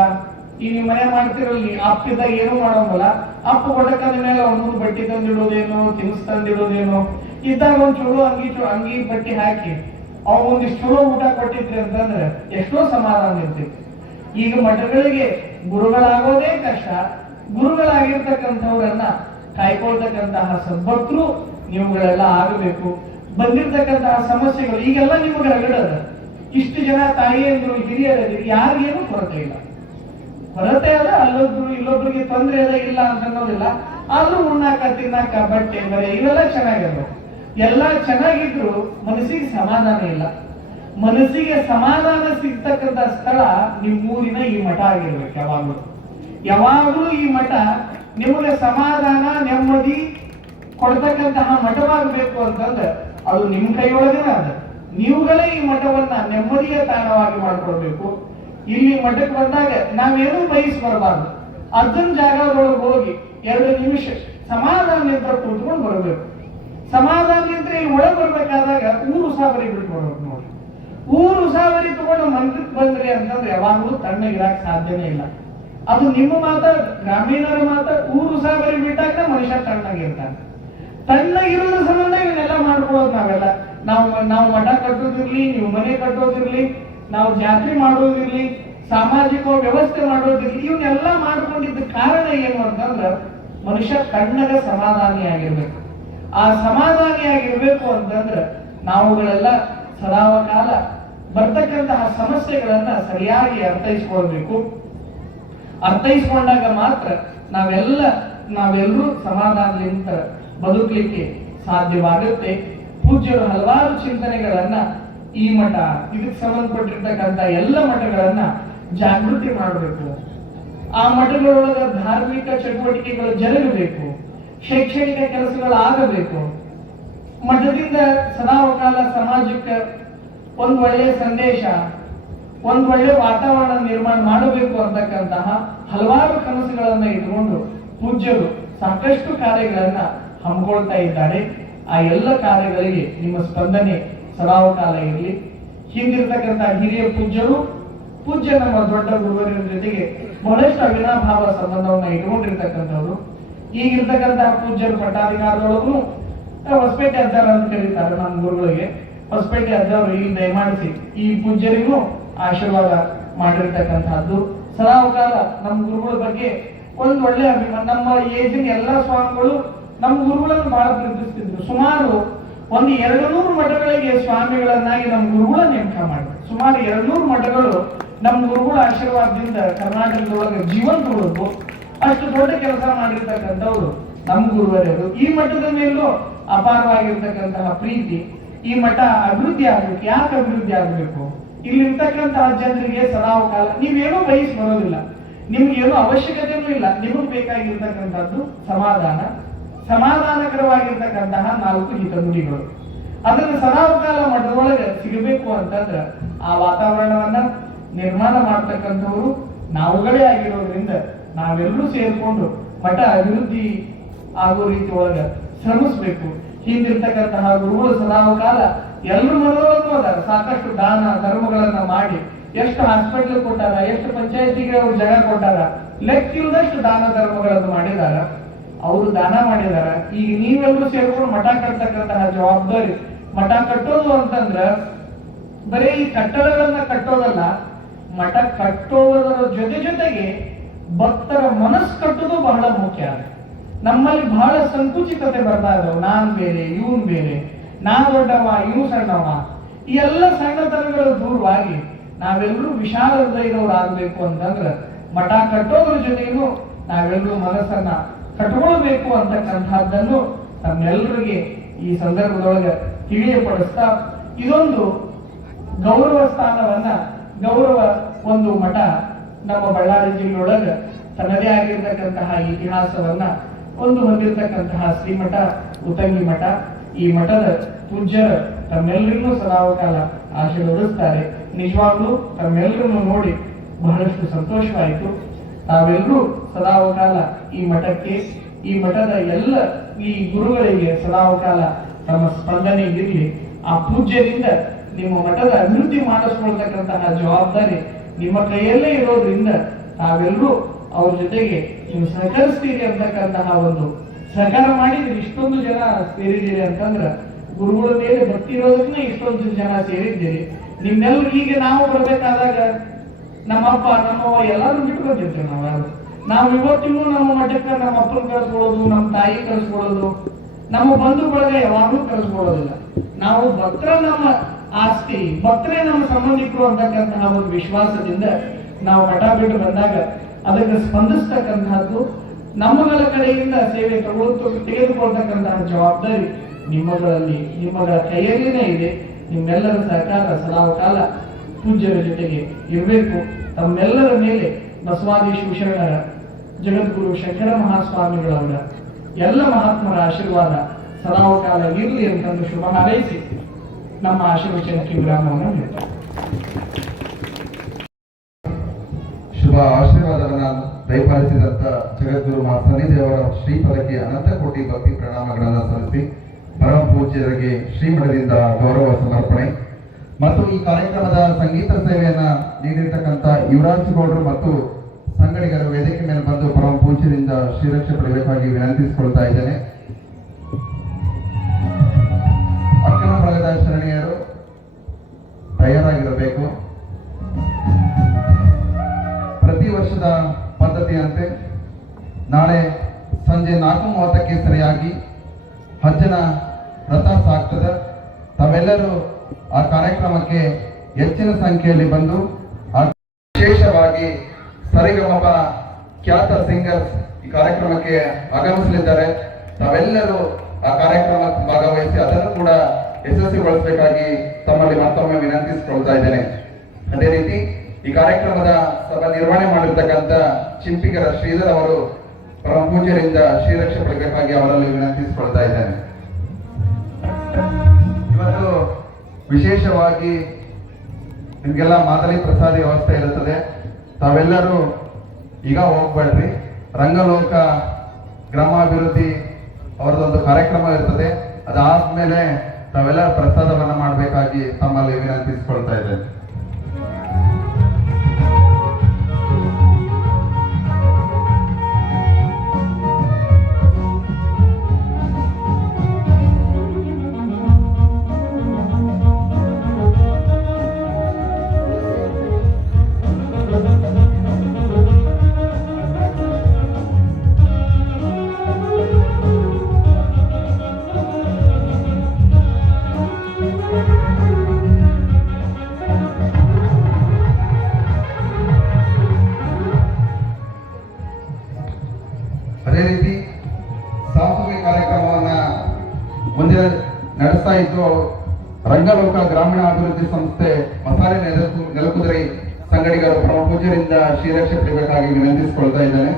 ಈ ನಿಮ್ಮ ಮನೆ ಮಾಡ್ತಿರಲಿ ಅಪ್ಪಿದ್ದ ಏನು ಮಾಡೋಂಗಲ್ಲ, ಅಪ್ಪ ಕೊಡಕಂದ ಮೇಲೆ ಅವ್ನು ಬಟ್ಟೆ ತಂದಿಡೋದೇನೋ, ತಿನ್ಸ್ ತಂದಿಡೋದೇನೋ, ಇದ್ದಾಗ ಒಂದ್ ಚಲೋ ಅಂಗಿ ಬಟ್ಟೆ ಹಾಕಿ ಅವ್ ಒಂದಿಷ್ಟು ಚಲೋ ಊಟ ಕೊಟ್ಟಿದ್ರಿ ಅಂತಂದ್ರೆ ಎಷ್ಟೋ ಸಮಾಧಾನ ಇರ್ತಿತ್ತು. ಈಗ ಮಠಗಳಿಗೆ ಗುರುಗಳಾಗೋದೇ ಕಷ್ಟ. ಗುರುಗಳಾಗಿರ್ತಕ್ಕಂಥವ್ರನ್ನ ಕಾಯ್ಕೊಳ್ತಕ್ಕಂತಹ ಸದ್ಭಕ್ತರು ನೀವುಗಳೆಲ್ಲ ಆಗಬೇಕು. ಬಂದಿರ್ತಕ್ಕಂತಹ ಸಮಸ್ಯೆಗಳು ಈಗೆಲ್ಲ ನಿಮಗೆ ರಗಡದ. ಇಷ್ಟು ಜನ ತಾಯಿಯಂದ್ರು ಹಿರಿಯರು ಯಾರಿಗೇನು ಕೊರತೆ ಇಲ್ಲ. ಕೊರತೆ ಅದ, ಅಲ್ಲೊಬ್ರು ಇಲ್ಲೊಬ್ರಿಗೆ ತೊಂದರೆ ಅದ, ಇಲ್ಲ ಅಂತ ಅನ್ನೋದಿಲ್ಲ. ಆದ್ರೂ ಉಣ್ಣಾಕ ತಿನ್ನಾಕ ಬಟ್ಟೆ ಬರೆ ಇವೆಲ್ಲ ಚೆನ್ನಾಗಿರ್ಬೇಕು. ಎಲ್ಲ ಚೆನ್ನಾಗಿದ್ರು ಮನಸ್ಸಿಗೆ ಸಮಾಧಾನ ಇಲ್ಲ. ಮನಸ್ಸಿಗೆ ಸಮಾಧಾನ ಸಿಗ್ತಕ್ಕಂಥ ಸ್ಥಳ ನಿಮ್ಮೂರಿನ ಈ ಮಠ ಆಗಿರ್ಬೇಕು. ಯಾವಾಗಲೂ ಈ ಮಠ ನಿಮಗೆ ಸಮಾಧಾನ ನೆಮ್ಮದಿ ಕೊಡ್ತಕ್ಕಂತಹ ಮಠವಾಗಬೇಕು ಅಂತಂದ್ರೆ ಅದು ನಿಮ್ಮ ಕೈಯೊಳಗೇನ ಅದ. ನೀವುಗಳೇ ಈ ಮಠವನ್ನ ನೆಮ್ಮದಿಯ ತಾಣವಾಗಿ ಮಾಡ್ಕೊಳ್ಬೇಕು. ಇಲ್ಲಿ ಮಠಕ್ಕೆ ಬಂದಾಗ ನಾವೇನು ಬಯಸಿ ಬರಬಾರ್ದು. ಅರ್ಜುನ್ ಜಾಗದೊಳಗೆ ಹೋಗಿ 2 ನಿಮಿಷ ಸಮಾಧಾನದಿಂದ ಕೂತ್ಕೊಂಡು ಬರಬೇಕು. ಸಮಾಧಾನದಿಂದ ಇಲ್ಲಿ ಒಳಗೆ ಬರ್ಬೇಕಾದಾಗ ಊರು ಉಸಾಬರಿ ಬಿಟ್ಟು ಬರ್ಬೇಕು. ನೋಡಿ, ಊರು ಉಸಾಬರಿ ತಗೊಂಡು ಮಂತ್ರಕ್ಕೆ ಬಂದ್ರಿ ಅಂತಂದ್ರೆ ಯಾವಾಗಲೂ ತಣ್ಣಗಿರಾಕ್ ಸಾಧ್ಯನೇ ಇಲ್ಲ. ಅದು ನಿಮ್ಮ ಮಾತ, ಗ್ರಾಮೀಣರ ಮಾತ. ಊರು ಉಸಾಬರಿ ಬಿಟ್ಟಾಗ ಮನುಷ್ಯ ತಣ್ಣಗಿರ್ತಾನೆ. ತಣ್ಣಗಿರೋದ್ರ ಸಂಬಂಧ ಇವನ್ನೆಲ್ಲ ಮಾಡ್ಕೊಳ್ಳೋದು ನಾವೆಲ್ಲ. ನಾವು ಮಠ ಕಟ್ಟೋದಿರ್ಲಿ, ನೀವು ಮನೆ ಕಟ್ಟೋದಿರ್ಲಿ, ನಾವು ಜಾತ್ರೆ ಮಾಡೋದಿರ್ಲಿ, ಸಾಮಾಜಿಕ ವ್ಯವಸ್ಥೆ ಮಾಡೋದಿರ್ಲಿ, ಇವನ್ನೆಲ್ಲ ಮಾಡ್ಕೊಂಡಿದ್ದ ಕಾರಣ ಏನು ಅಂತಂದ್ರೆ ಮನುಷ್ಯ ತಣ್ಣಗ ಸಮಾಧಾನಿಯಾಗಿರ್ಬೇಕು. ಆ ಸಮಾಧಾನಿಯಾಗಿರ್ಬೇಕು ಅಂತಂದ್ರೆ ನಾವುಗಳೆಲ್ಲ ಸದಾಕಾಲ ಬರ್ತಕ್ಕಂತಹ ಸಮಸ್ಯೆಗಳನ್ನ ಸರಿಯಾಗಿ ಅರ್ಥೈಸ್ಕೊಳ್ಬೇಕು. ಅರ್ಥೈಸ್ಕೊಂಡಾಗ ಮಾತ್ರ ನಾವೆಲ್ಲರೂ ಸಮಾಧಾನದಿಂದ ಬದುಕಲಿಕ್ಕೆ ಸಾಧ್ಯವಾಗುತ್ತೆ. ಪೂಜ್ಯರು ಹಲವಾರು ಚಿಂತನೆಗಳನ್ನ ಈ ಮಠ, ಇದಕ್ಕೆ ಸಂಬಂಧಪಟ್ಟಿರ್ತಕ್ಕಂಥ ಎಲ್ಲ ಮಠಗಳನ್ನ ಜಾಗೃತಿ ಮಾಡಬೇಕು. ಆ ಮಠಗಳೊಳಗ ಧಾರ್ಮಿಕ ಚಟುವಟಿಕೆಗಳು ಜರುಗಬೇಕು, ಶೈಕ್ಷಣಿಕ ಕೆಲಸಗಳು ಆಗಬೇಕು. ಮಠದಿಂದ ಸದಾಕಾಲ ಸಮಾಜಕ್ಕೆ ಒಂದು ಒಳ್ಳೆಯ ಸಂದೇಶ, ಒಂದು ಒಳ್ಳೆಯ ವಾತಾವರಣ ನಿರ್ಮಾಣ ಮಾಡಬೇಕು ಅಂತಕ್ಕಂತಹ ಹಲವಾರು ಕನಸುಗಳನ್ನ ಇಟ್ಕೊಂಡು ಪೂಜ್ಯರು ಸಾಕಷ್ಟು ಕಾರ್ಯಗಳನ್ನ ಹಮ್ಮಿಕೊಳ್ತಾ ಇದ್ದಾರೆ. ಆ ಎಲ್ಲ ಕಾರ್ಯಗಳಿಗೆ ನಿಮ್ಮ ಸ್ಪಂದನೆ ಸದಾಕಾಲ ಇರಲಿ. ಹಿಂದಿರ್ತಕ್ಕಂಥ ಹಿರಿಯ ಪೂಜ್ಯ ನಮ್ಮ ದೊಡ್ಡ ಗುರುವರ ಜೊತೆಗೆ ಬಹಳಷ್ಟು ಅವಿನಾಭಾವ ಸಂಬಂಧವನ್ನ ಇಟ್ಕೊಂಡಿರ್ತಕ್ಕಂಥವ್ರು. ಈಗಿರ್ತಕ್ಕಂತಹ ಪೂಜ್ಯರು ಪಟ್ಟಾಧಿಕಾರದೊಳಗೂ ಹೊಸಪೇಟೆ ಅಜ್ಜಾರ ಅಂತ ಕರೀತಾರೆ ನಮ್ಮ ಗುರುಗಳಿಗೆ. ಹೊಸಪೇಟೆ ಅಜ್ಜವರು ಇಲ್ಲಿ ದಯಮಾಡಿಸಿ ಈ ಪೂಜ್ಯರಿಗೂ ಆಶೀರ್ವಾದ ಮಾಡಿರ್ತಕ್ಕಂಥದ್ದು. ಸದಾಕಾಲ ನಮ್ಮ ಗುರುಗಳ ಬಗ್ಗೆ ಒಂದು ಒಳ್ಳೆ ಅಭಿಮಾನ. ನಮ್ಮ ಏಜಿನ ಎಲ್ಲ ಸ್ವಾಮಿಗಳು ನಮ್ಮ ಗುರುಗಳನ್ನು ಬಹಳ ಪ್ರೀತಿಸ್ತಿದ್ರು. ಸುಮಾರು ಒಂದು 200 ಮಠಗಳಿಗೆ ಸ್ವಾಮಿಗಳನ್ನಾಗಿ ನಮ್ಮ ಗುರುಗಳ ನೇಮಕ ಮಾಡಿದ್ರು. ಸುಮಾರು 200 ಮಠಗಳು ನಮ್ಮ ಗುರುಗಳ ಆಶೀರ್ವಾದದಿಂದ ಕರ್ನಾಟಕದೊಳಗೆ ಜೀವಂತ ಉಳಿದು ಅಷ್ಟು ದೊಡ್ಡ ಕೆಲಸ ಮಾಡಿರ್ತಕ್ಕಂಥವ್ರು ನಮ್ಮ ಗುರುವರೆಯರು. ಈ ಮಠದ ಮೇಲೂ ಅಪಾರವಾಗಿರ್ತಕ್ಕಂತಹ ಪ್ರೀತಿ. ಈ ಮಠ ಅಭಿವೃದ್ಧಿ ಆಗ್ಬೇಕು. ಯಾಕೆ ಅಭಿವೃದ್ಧಿ ಆಗ್ಬೇಕು? ಇಲ್ಲಿರ್ತಕ್ಕಂತಹ ಜನರಿಗೆ ಸದಾಕಾಲ ನೀವೇನೋ ಬಯಸಿ ಬರೋದಿಲ್ಲ, ನಿಮ್ಗೇನು ಅವಶ್ಯಕತೆನೂ ಇಲ್ಲ. ನಿಮಗೆ ಬೇಕಾಗಿರ್ತಕ್ಕಂಥದ್ದು ಸಮಾಧಾನ, ಸಮಾಧಾನಕರವಾಗಿರ್ತಕ್ಕಂತಹ 4 ಹಿತನುಡಿಗಳು. ಅದನ್ನು ಸದಾಕಾಲ ಮಠದೊಳಗೆ ಸಿಗಬೇಕು ಅಂತಂದ್ರೆ ಆ ವಾತಾವರಣವನ್ನ ನಿರ್ಮಾಣ ಮಾಡ್ತಕ್ಕಂಥವ್ರು ನಾವುಗಳೇ ಆಗಿರೋದ್ರಿಂದ ನಾವೆಲ್ಲರೂ ಸೇರ್ಕೊಂಡು ಮಠ ಅಭಿವೃದ್ಧಿ ಆಗೋ ರೀತಿ ಒಳಗೆ ಶ್ರಮಿಸ್ಬೇಕು. ಹಿಂದಿರ್ತಕ್ಕಂತಹ ಗುರುಗಳು ಸದಾಕಾಲ ಎಲ್ಲರೂ ಮನೋರನ್ನು ಅದಾರ, ಸಾಕಷ್ಟು ದಾನ ಧರ್ಮಗಳನ್ನ ಮಾಡಿ ಎಷ್ಟು ಹಾಸ್ಪಿಟ್ಲ್ ಕೊಟ್ಟಾರ, ಎಷ್ಟು ಪಂಚಾಯತಿಗೆ ಅವ್ರು ಜಾಗ ಕೊಟ್ಟಾರ, ಲೆಕ್ಕಿಲ್ಲದಷ್ಟು ದಾನ ಧರ್ಮಗಳನ್ನು ಮಾಡಿದಾರ. ಅವರು ದಾನ ಮಾಡಿದಾರ. ಈಗ ನೀವೆಲ್ಲರೂ ಸೇರ್ಕೊಂಡು ಮಠ ಕಟ್ಟತಕ್ಕಂತಹ ಜವಾಬ್ದಾರಿ. ಮಠ ಕಟ್ಟೋದು ಅಂತಂದ್ರ ಬರೀ ಈ ಕಟ್ಟಡಗಳನ್ನ ಕಟ್ಟೋದಲ್ಲ, ಮಠ ಕಟ್ಟೋದರ ಜೊತೆಗೆ ಭಕ್ತರ ಮನಸ್ಸು ಕಟ್ಟೋದು ಬಹಳ ಮುಖ್ಯ. ನಮ್ಮಲ್ಲಿ ಬಹಳ ಸಂಕುಚಿತತೆ ಬರ್ತಾ ಇದಾವೆ. ನಾನ್ ಬೇರೆ, ಇವನ್ ಬೇರೆ, ನಾ ದೊಡ್ಡವ, ಇವನು ಸಣ್ಣವ, ಈ ಎಲ್ಲ ಸಣ್ಣತನಗಳು ದೂರವಾಗಿ ನಾವೆಲ್ಲರೂ ವಿಶಾಲ ಹೃದಯದವ್ರು ಆಗ್ಬೇಕು ಅಂತಂದ್ರ ಮಠ ಕಟ್ಟೋದ್ರ ಜೊತೆಗೂ ನಾವೆಲ್ಲರೂ ಮನಸ್ಸನ್ನ ಕಟ್ಕೊಳ್ಬೇಕು ಅಂತಕ್ಕಂಥದ್ದನ್ನು ತಮ್ಮೆಲ್ಲರಿಗೆ ಈ ಸಂದರ್ಭದೊಳಗೆ ತಿಳಿಯಪಡಿಸ್ತಾ, ಇದೊಂದು ಗೌರವ ಸ್ಥಾನವನ್ನ, ಗೌರವ ಒಂದು ಮಠ ನಮ್ಮ ಬಳ್ಳಾರಿ ಜಿಲ್ಲೆಯೊಳಗೆ ತನ್ನದೇ ಆಗಿರ್ತಕ್ಕಂತಹ ಇತಿಹಾಸವನ್ನ ಒಂದು ಹೊಂದಿರತಕ್ಕಂತಹ ಶ್ರೀಮಠ ಉತ್ತಂಗಿ ಮಠ. ಈ ಮಠದ ಪೂಜ್ಯರ ತಮ್ಮೆಲ್ಲರಿಗೂ ಸದಾಕಾಲ ಆಶೀರ್ವದಿಸ್ತಾರೆ. ನಿಜವಾಗ್ಲೂ ತಮ್ಮೆಲ್ಲರನ್ನು ನೋಡಿ ಬಹಳಷ್ಟು ಸಂತೋಷವಾಯಿತು. ತಾವೆಲ್ಲರೂ ಸದಾಕಾಲ ಈ ಮಠಕ್ಕೆ, ಈ ಮಠದ ಎಲ್ಲ ಈ ಗುರುಗಳಿಗೆ ಸದಾಕಾಲ ತಮ್ಮ ಸ್ಪಂದನೆ ಇರಲಿ. ಆ ಪೂಜ್ಯರಿಂದ ನಿಮ್ಮ ಮಠದ ಅಭಿವೃದ್ಧಿ ಮಾಡಿಸ್ಕೊಳ್ತಕ್ಕಂತಹ ಜವಾಬ್ದಾರಿ ನಿಮ್ಮ ಕೈಯಲ್ಲೇ ಇರೋದ್ರಿಂದ ತಾವೆಲ್ಲರೂ ಅವ್ರ ಜೊತೆಗೆ ನೀವು ಸಹಕರಿಸ್ತೀರಿ ಅಂತಕ್ಕಂತಹ ಒಂದು ಸಹಕಾರ ಮಾಡಿದ್ರೆ ಇಷ್ಟೊಂದು ಜನ ಸೇರಿದ್ದೀರಿ ಅಂತಂದ್ರ ಗುರುಗಳ ಮೇಲೆ ಭಕ್ತಿ ಇರೋದನ್ನ ಇಷ್ಟೊಂದು ಜನ ಸೇರಿದ್ದೀರಿ. ನಿಮ್ಮೆಲ್ಲರೂ ಈಗ ನಾವು ಬರ್ಬೇಕಾದಾಗ ನಮ್ಮಪ್ಪ ನಮ್ಮವ್ವ ಎಲ್ಲಾರು ಬಿಟ್ಕೊತಿರ್ತೀವಿ. ನಾವು ಇವತ್ತಿಗೂ ನಮ್ಮ ಮಠಕ್ಕೆ ನಮ್ಮ ಅಪ್ಪನ ಕರೆಸ್ಕೊಳ್ಳೋದು, ನಮ್ಮ ತಾಯಿ ಕರೆಸ್ಕೊಳ್ಳೋದು, ನಮ್ಮ ಬಂಧು ಬಳಗ ಯಾವಾಗಲೂ ಕರೆಸ್ಕೊಳ್ಳೋದಿಲ್ಲ. ನಾವು ಭಕ್ತರ ನಮ್ಮ ಆಸ್ತಿ, ಭಕ್ತರೇ ನಮ್ಮ ಸಂಬಂಧಿಕರು ಅಂತಕ್ಕಂತಹ ಒಂದು ವಿಶ್ವಾಸದಿಂದ ನಾವು ಮಠ ಬಿಟ್ಟು ಬಂದಾಗ ಅದಕ್ಕೆ ಸ್ಪಂದಿಸ್ತಕ್ಕಂತಹದ್ದು, ನಮ್ಮಗಳ ಕಡೆಯಿಂದ ಸೇವೆ ತೆಗೆದುಕೊಳ್ತಕ್ಕಂತಹ ಜವಾಬ್ದಾರಿ ನಿಮ್ಮಗಳಲ್ಲಿ, ನಿಮ್ಮಗಳ ಕೈಯಲ್ಲಿನೇ ಇದೆ. ನಿಮ್ಮೆಲ್ಲರ ಸಹಕಾರ ಸದಾಕಾಲ ಪೂಜ್ಯರ ಜೊತೆಗೆ ಇರಬೇಕು. ತಮ್ಮೆಲ್ಲರ ಮೇಲೆ ಬಸವಾದಿ ಶಿವಶರಣರ, ಜಗದ್ಗುರು ಶಂಕರ ಮಹಾಸ್ವಾಮಿಗಳವರ ಎಲ್ಲ ಮಹಾತ್ಮರ ಆಶೀರ್ವಾದ ಸದಾಕಾಲ ಇರಲಿ ಅಂತಂದು ಶುಭ ಹಾರೈಸಿ ನಮ್ಮ ಆಶೀರ್ವಚನಕ್ಕೆ ವಿರಾಮವನ್ನು ನೀಡುತ್ತಾರೆ. ಶುಭ ಆಶೀರ್ವಾದವನ್ನ ದಯಪಾಲಿಸಿದಂತ ಜಗದ್ಗುರು ಮಹಾಸನ್ನಿಧಿಯವರ ಶ್ರೀಪದಕ್ಕೆ ಅನಂತ ಕೋಟಿ ಭಕ್ತಿ ಪ್ರಣಾಮಗಳನ್ನು ಸಲ್ಲಿಸಿ ಪರಮ ಪೂಜ್ಯರಿಗೆ ಶ್ರೀಮಠದಿಂದ ಗೌರವ ಸಮರ್ಪಣೆ ಮತ್ತು ಈ ಕಾರ್ಯಕ್ರಮದ ಸಂಗೀತ ಸೇವೆಯನ್ನ ನೀಡಿರ್ತಕ್ಕಂಥ ಯುವರಾಜ್ ಗೌಡರು ಮತ್ತು ಸಂಗಡಿಗರ ವೇದಿಕೆ ಮೇಲೆ ಬಂದು ಪರಮ ಪೂಜ್ಯರಿಂದ ಶ್ರೀರಕ್ಷೆ ಪಡೆಯಬೇಕಾಗಿ ವಿನಂತಿಸಿಕೊಳ್ತಾ ಇದ್ದೇನೆ. ಅಕ್ರಮ ಬಳಗದ ಶರಣೀಯರು ತಯಾರಾಗಿರಬೇಕು. ಪ್ರತಿ ವರ್ಷದ ಪದ್ಧತಿಯಂತೆ ನಾಳೆ ಸಂಜೆ 4:30ಕ್ಕೆ ಸರಿಯಾಗಿ ಹಜ್ಜನ ರಥ ಸಾಗ್ತದೆ. ತಾವೆಲ್ಲರೂ ಆ ಕಾರ್ಯಕ್ರಮಕ್ಕೆ ಹೆಚ್ಚಿನ ಸಂಖ್ಯೆಯಲ್ಲಿ ಬಂದು, ವಿಶೇಷವಾಗಿ ಸರಿಗಮಪ ಖ್ಯಾತ ಸಿಂಗರ್ಸ್ ಈ ಕಾರ್ಯಕ್ರಮಕ್ಕೆ ಆಗಮಿಸಲಿದ್ದಾರೆ. ತಾವೆಲ್ಲರೂ ಆ ಕಾರ್ಯಕ್ರಮಕ್ಕೆ ಭಾಗವಹಿಸಿ ಅದನ್ನು ಕೂಡ ಯಶಸ್ವಿಗೊಳಿಸಬೇಕಾಗಿ ತಮ್ಮಲ್ಲಿ ಮತ್ತೊಮ್ಮೆ ವಿನಂತಿಸಿಕೊಳ್ತಾ ಇದ್ದೇನೆ. ಅದೇ ರೀತಿ ಈ ಕಾರ್ಯಕ್ರಮದ ಸಭಾ ನಿರ್ವಹಣೆ ಮಾಡಿರ್ತಕ್ಕಂಥ ಚಿಂಪಿಗರ ಶ್ರೀಧರ್ ಅವರು ಪರಮ ಪೂಜ್ಯರಿಂದ ಶ್ರೀರಕ್ಷೆ ಪಡೆಯಬೇಕಾಗಿ ಅವರಲ್ಲಿ ವಿನಂತಿಸಿಕೊಳ್ತಾ ಇದ್ದೇನೆ. ಇವತ್ತು ವಿಶೇಷವಾಗಿ ನಿಮಗೆಲ್ಲ ಮಾದರಿ ಪ್ರಸಾದ ವ್ಯವಸ್ಥೆ ಇರುತ್ತದೆ. ತಾವೆಲ್ಲರೂ ಈಗ ಹೋಗ್ಬೇಡ್ರಿ. ರಂಗಲೋಕ ಗ್ರಾಮಾಭಿವೃದ್ಧಿ ಅವರದೊಂದು ಕಾರ್ಯಕ್ರಮ ಇರ್ತದೆ. ಅದಾದ್ಮೇಲೆ ತಾವೆಲ್ಲ ಪ್ರಸಾದವನ್ನ ಮಾಡಬೇಕಾಗಿ ತಮ್ಮಲ್ಲಿ ವಿನಂತಿಸಿಕೊಳ್ತಾ ಇದ್ದೇನೆ. ಅದೇ ರೀತಿ ಸಾಂಸ್ಕೃತಿಕ ಕಾರ್ಯಕ್ರಮವನ್ನ ಮುಂದೆ ನಡೆಸ್ತಾ ಇದ್ದು ರಂಗಲೋಕ ಗ್ರಾಮೀಣಾಭಿವೃದ್ಧಿ ಸಂಸ್ಥೆ ಮಸಾಲೆ ನೆಲಕುದುರೆ ಸಂಗಡಿಗರು ಪರಮ ಪೂಜ್ಯರಿಂದ ಶ್ರೀರಕ್ಷೆ ಪಡೆಯಬೇಕಾಗಿ ವಿನಂತಿಸಿಕೊಳ್ತಾ ಇದ್ದೇನೆ.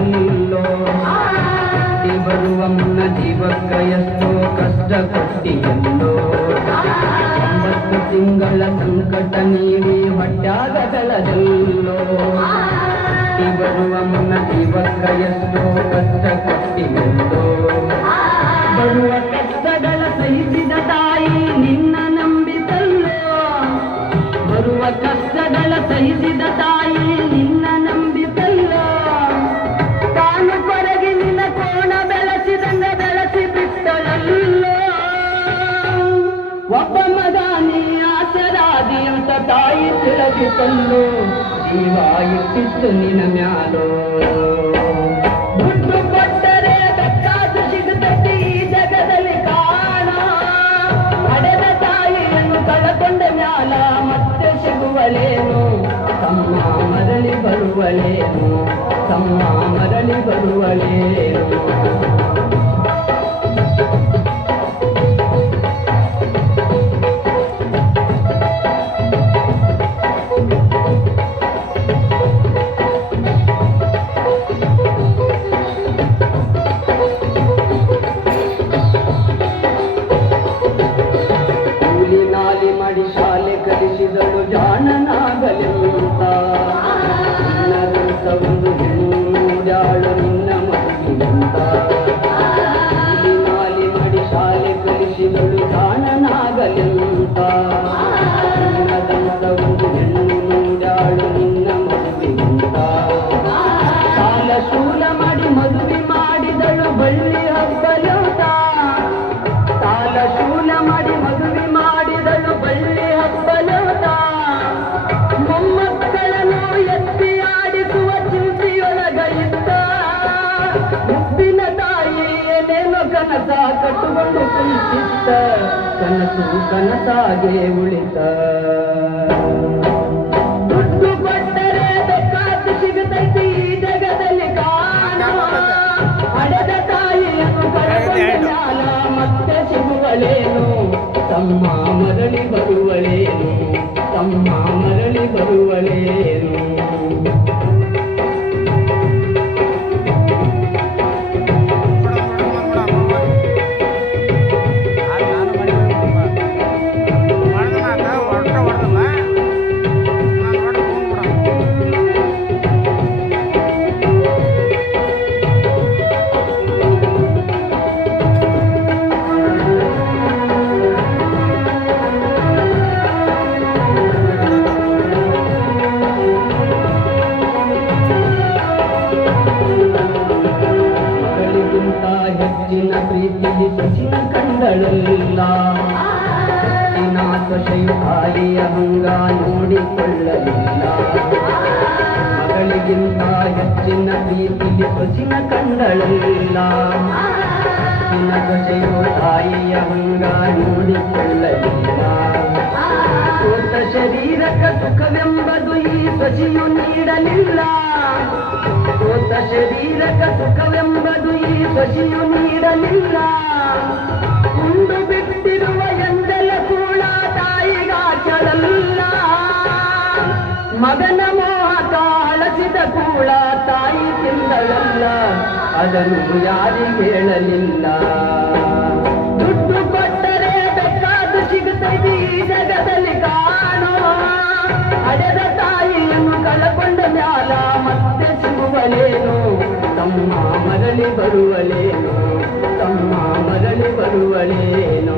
ಕಷ್ಟದಲ್ಲೋ ಹುಟ್ಟಿ ಬರುವ ಮುನ್ನ ಜೀವಕ್ಕ ಎಷ್ಟೋ ಕಷ್ಟ ಕೊಟ್ಟಿಯಲ್ಲೋ 9 ತಿಂಗಳ ಸಂಕಟ ನೀವಿ ಹೊಟ್ಯಾಗ ಬೆಳೆದಲ್ಲೋ ಹುಟ್ಟಿ ಬರುವ ಮುನ್ನ ಜೀವಕ್ಕ ಎಷ್ಟೋ ಕಷ್ಟ ಕೊಟ್ಟಿಯಲ್ಲೋ ಬರುವ ಕಷ್ಟಗಳ ಸಹಿಸಿದ ತಾಯಿ ನಿನ್ನ ನಂಬಿತಲ್ಲೋ ಬರುವ ಕಷ್ಟಗಳ ಸಹಿಸಿದ ತಾಯಿ ನಿನ್ನ ನಂಬಿತಲ್ಲೋ ತಾನು ಕೊರಗಿ ನಿನ್ನ ಕೋಣ ಬೆಳೆಸಿದಂಗ ಬೆಳೆಸಿ ಬಿಟ್ಟಳಲ್ಲೋ ಒಬ್ಬ ಮಗ ನೀ ಆಸರಾದಿ ಅಂತ ತಾಯಿ ತಿಳಿದಿತಲ್ಲೋ ಜೀವ ಇಟ್ಟಿತ್ತು ನಿನ್ನ ಮ್ಯಾಲೋ ದುಡ್ಡು ಕೊಟ್ಟರೆ ಬೇಕಾದ್ದು ಸಿಗುತ್ತದೆ ಈ ಜಗದಲ್ಲಿ ಕಾಣ ಪಡೆದ ತಾಯಿಯನ್ನು ಕಳಕೊಂಡ ಮ್ಯಾಲ ಮತ್ತೆ ಸಿಗುವಳೇನು ತಮ್ಮ ಮರಳಿ ಬರುವಳೇನು ತಮ್ಮ ಮರಳಿ ಬರುವಳೇನು ಕೂಲಿ ನಾಲಿ ಮಾಡಿ ಶಾಲೆ ಕಲಿಸಿದಳು ಜಾಣನಾಗಲೆಂತ ನಿನ್ನದಂತ ಒಂದು ಹೆಣ್ಣುಡ್ಯಾಳು ನಿನ್ನ ಮಗುವಿನಂತ ಕೂಲಿ ನಾಲಿ ಮಾಡಿ ಶಾಲೆ ಕಲಿಸಿದಳು ಜಾಣನಾಗಲೆಂತ ನಿನ್ನದಂತ ಒಂದು ಹೆಣ್ಣುಡ್ಯಾಳು ನಿನ್ನ ಮಗುವಿನಂತ ಸಾಲ ಶೂಲ ಮಾಡಿ ಮದುವೆ ಮಾಡಿದಳು ಬಳ್ಳಿ ಹಬ್ಬಲಂತ ಸಾಲ ಶೂಲ ಮಾಡಿ ಮದುವೆ ಮಾಡಿದಳು ಬಳ್ಳಿ ಹಬ್ಬಲಂತ ಮೊಮ್ಮಕ್ಕಳನ್ನು ಎತ್ತಿ ಆಡಿಸುವ ಚಿಂತೆಯೊಳಗಿದ್ದ ಮುಪ್ಪಿನ ತಾಯಿ ಏನೇನೋ ಕನಸ ಕಟ್ಟುಕೊಂಡು ಕುಳಿತಿದ್ದ ಕನಸು ಕನಸಾಗೆ ಉಳಿತ ದುಡ್ಡು ಕೊಟ್ಟರೆ ಬೇಕಾದ್ದು ಸಿಗುತ್ತೈತಿ ಈ ಜಗದಲ್ಲಿ ಕಾಣ ಹಡೆದ ತಾಯಿಯನ್ನು ಕಳಕೊಂಡ ಮ್ಯಾಲ ಮತ್ತೆ ಸಿಗುವಳೇನು ತಮ್ಮ ಮರಳಿ ಬರುವಳೇನು ತಮ್ಮ ಮರಳಿ ಬರುವಳೇನು ಮಗಳಿಗಿಂತ ಹೆಚ್ಚಿನ ಪ್ರೀತಿ ಸಚಿನ ಕಂಡಳಲ್ಲ ಹೆಚ್ಚಿನ ಸೊಸೆಯು ತಾಯಿಯ ಹಂಗ ನೋಡಿಕೊಳ್ಳಲಿಲ್ಲ ಮಗಳಿಗಿಂತ ಹೆಚ್ಚಿನ ಪ್ರೀತಿ ಸಚಿನ ಕಂಡಳಲ್ಲ ಹೆಚ್ಚಿನ ಸೊಸೆಯು ತಾಯಿಯ ಹಂಗ ನೋಡಿಕೊಳ್ಳಲಿಲ್ಲ ಸೋತ ಶರೀರಕ ಸುಖವೆಂಬುದು ಈ ಸೊಸೆಯು ನೀಡಲಿಲ್ಲ ಸೋತ ಶರೀರಕ ಸುಖವೆಂಬುದು ಈ ಸೊಸೆಯು ನೀಡಲಿಲ್ಲ ಉಂಡು ಬಿಟ್ಟಿರುವ ಎಂದೆಲ್ಲ ಕೂಡ ತಾಯಿಗಾಚಲಲ್ಲ ಮಗನ ಮೋಹಕ ಅಳಸಿದ ಕೂಡ ತಾಯಿ ತಿಂದಳಲ್ಲ ಅದನ್ನು ಯಾರಿಗೆ ಹೇಳಲಿಲ್ಲ ದುಡ್ಡು ಕೊಟ್ಟರೆ ಬೇಕಾದ್ದು ಸಿಗುತ್ತೈತಿ ಈ ಜಗದಲ್ಲಿ ಕಾಣೋ ಹಡೆದ ತಾಯಿಯನ್ನು ಕಳಕೊಂಡ ಮ್ಯಾಲ ಮತ್ತೆ ಸಿಗುವಳೇನು ತಮ್ಮ ಮರಳಿ ಬರುವಳೇನು ತಮ್ಮ ಮರಳಿ ಬರುವಳೇನು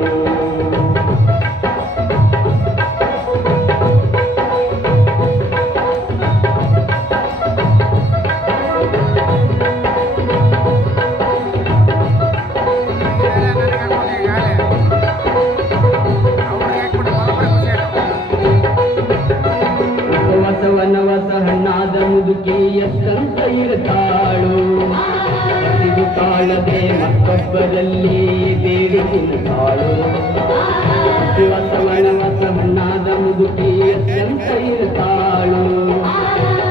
ವಸವನವಸ ಹಣ್ಣಾದ ಮುದುಕಿ ಎಷ್ಟಂತ ಇರ್ತಾಳು ಹಸಿದು ತಾಳದೆ ಮತ್ತೊಬ್ಬರಲ್ಲಿ ಬೇಡಿ ತಿಂತಾಳು ವಸವನವಸ ಹಣ್ಣಾದ ಮುದುಕಿ ಎಷ್ಟಂತ ಇರ್ತಾಳು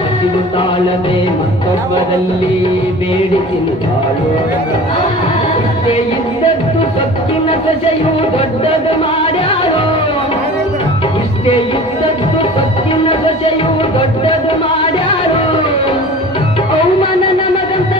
ಹಸಿದು ತಾಳದೆ ಮತ್ತೊಬ್ಬರಲ್ಲಿ ಬೇಡಿ ತಿಂತಾಳು ಇದ್ದದ್ದು ಸೊಕ್ಕಿನ ಸೊಸೆಯು ದೊಡ್ಡದು ಮಾಡ್ಯಾರೋ ಇಷ್ಟೇ ಇದ್ದದ್ದು ಸೊಕ್ಕಿನ ಸೊಸೆಯು ದೊಡ್ಡದು ಮಾಡ್ಯಾರೋ ಅವಮಾನ ನಮಗಂತ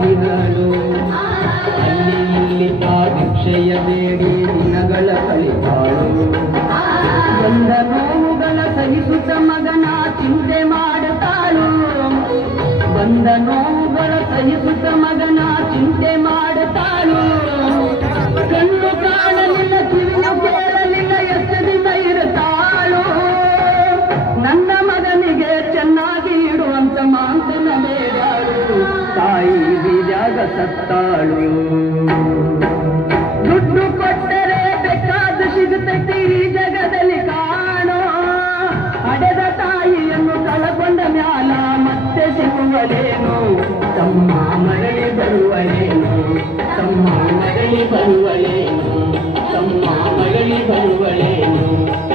ಹೋಗಿಹಳು ಅಲ್ಲಿ ಇಲ್ಲಿ ಭಿಕ್ಷೆಯ ಬೇಡಿ ದಿನಗಳ ಕಳಿತಾಳು ಬಂದ ನೋವುಗಳ ಸಹಿಸುತ್ತ ಮಗನ ಚಿಂತೆ ಮಾಡುತ್ತಾಳು ಬಂದ ನೋವುಗಳ ಸಹಿಸುತ್ತ ಮಗನ ಚಿಂತೆ ಮಾಡುತ್ತಾಳು ಕಣ್ಣು ಕಾಣಲಿಲ್ಲ ಕಿವಿನು ಕೇಳಲಿಲ್ಲ ಎಷ್ಟು ದಿನ ಇರುತ್ತಾಳು ನನ್ನ ಮಗನಿಗೆ ಚೆನ್ನಾಗಿ ಇಡುವಂತ ಮಾಂತನ ಬೇಡಾಳು ತಾಯಿ ಬೀಜಾಗ ಸತ್ತಾಳು ದುಡ್ಡು ಕೊಟ್ಟರೆ ಬೇಕಾದ ಸಿಗುತ್ತೈತಿ ಈ ಜಗದಲ್ಲಿ ಕಾಣೋ ಹಡೆದ ತಾಯಿಯನ್ನು ಕಳಕೊಂಡ ಮ್ಯಾಲ ಮತ್ತೆ ಸಿಗುವಳೇನು ತಮ್ಮ ಮರಳಿ ಬರುವಳೇನು ತಮ್ಮ ಮರಳಿ ಬರುವಳೇನು ತಮ್ಮ ಮರಳಿ ಬರುವಳೇನು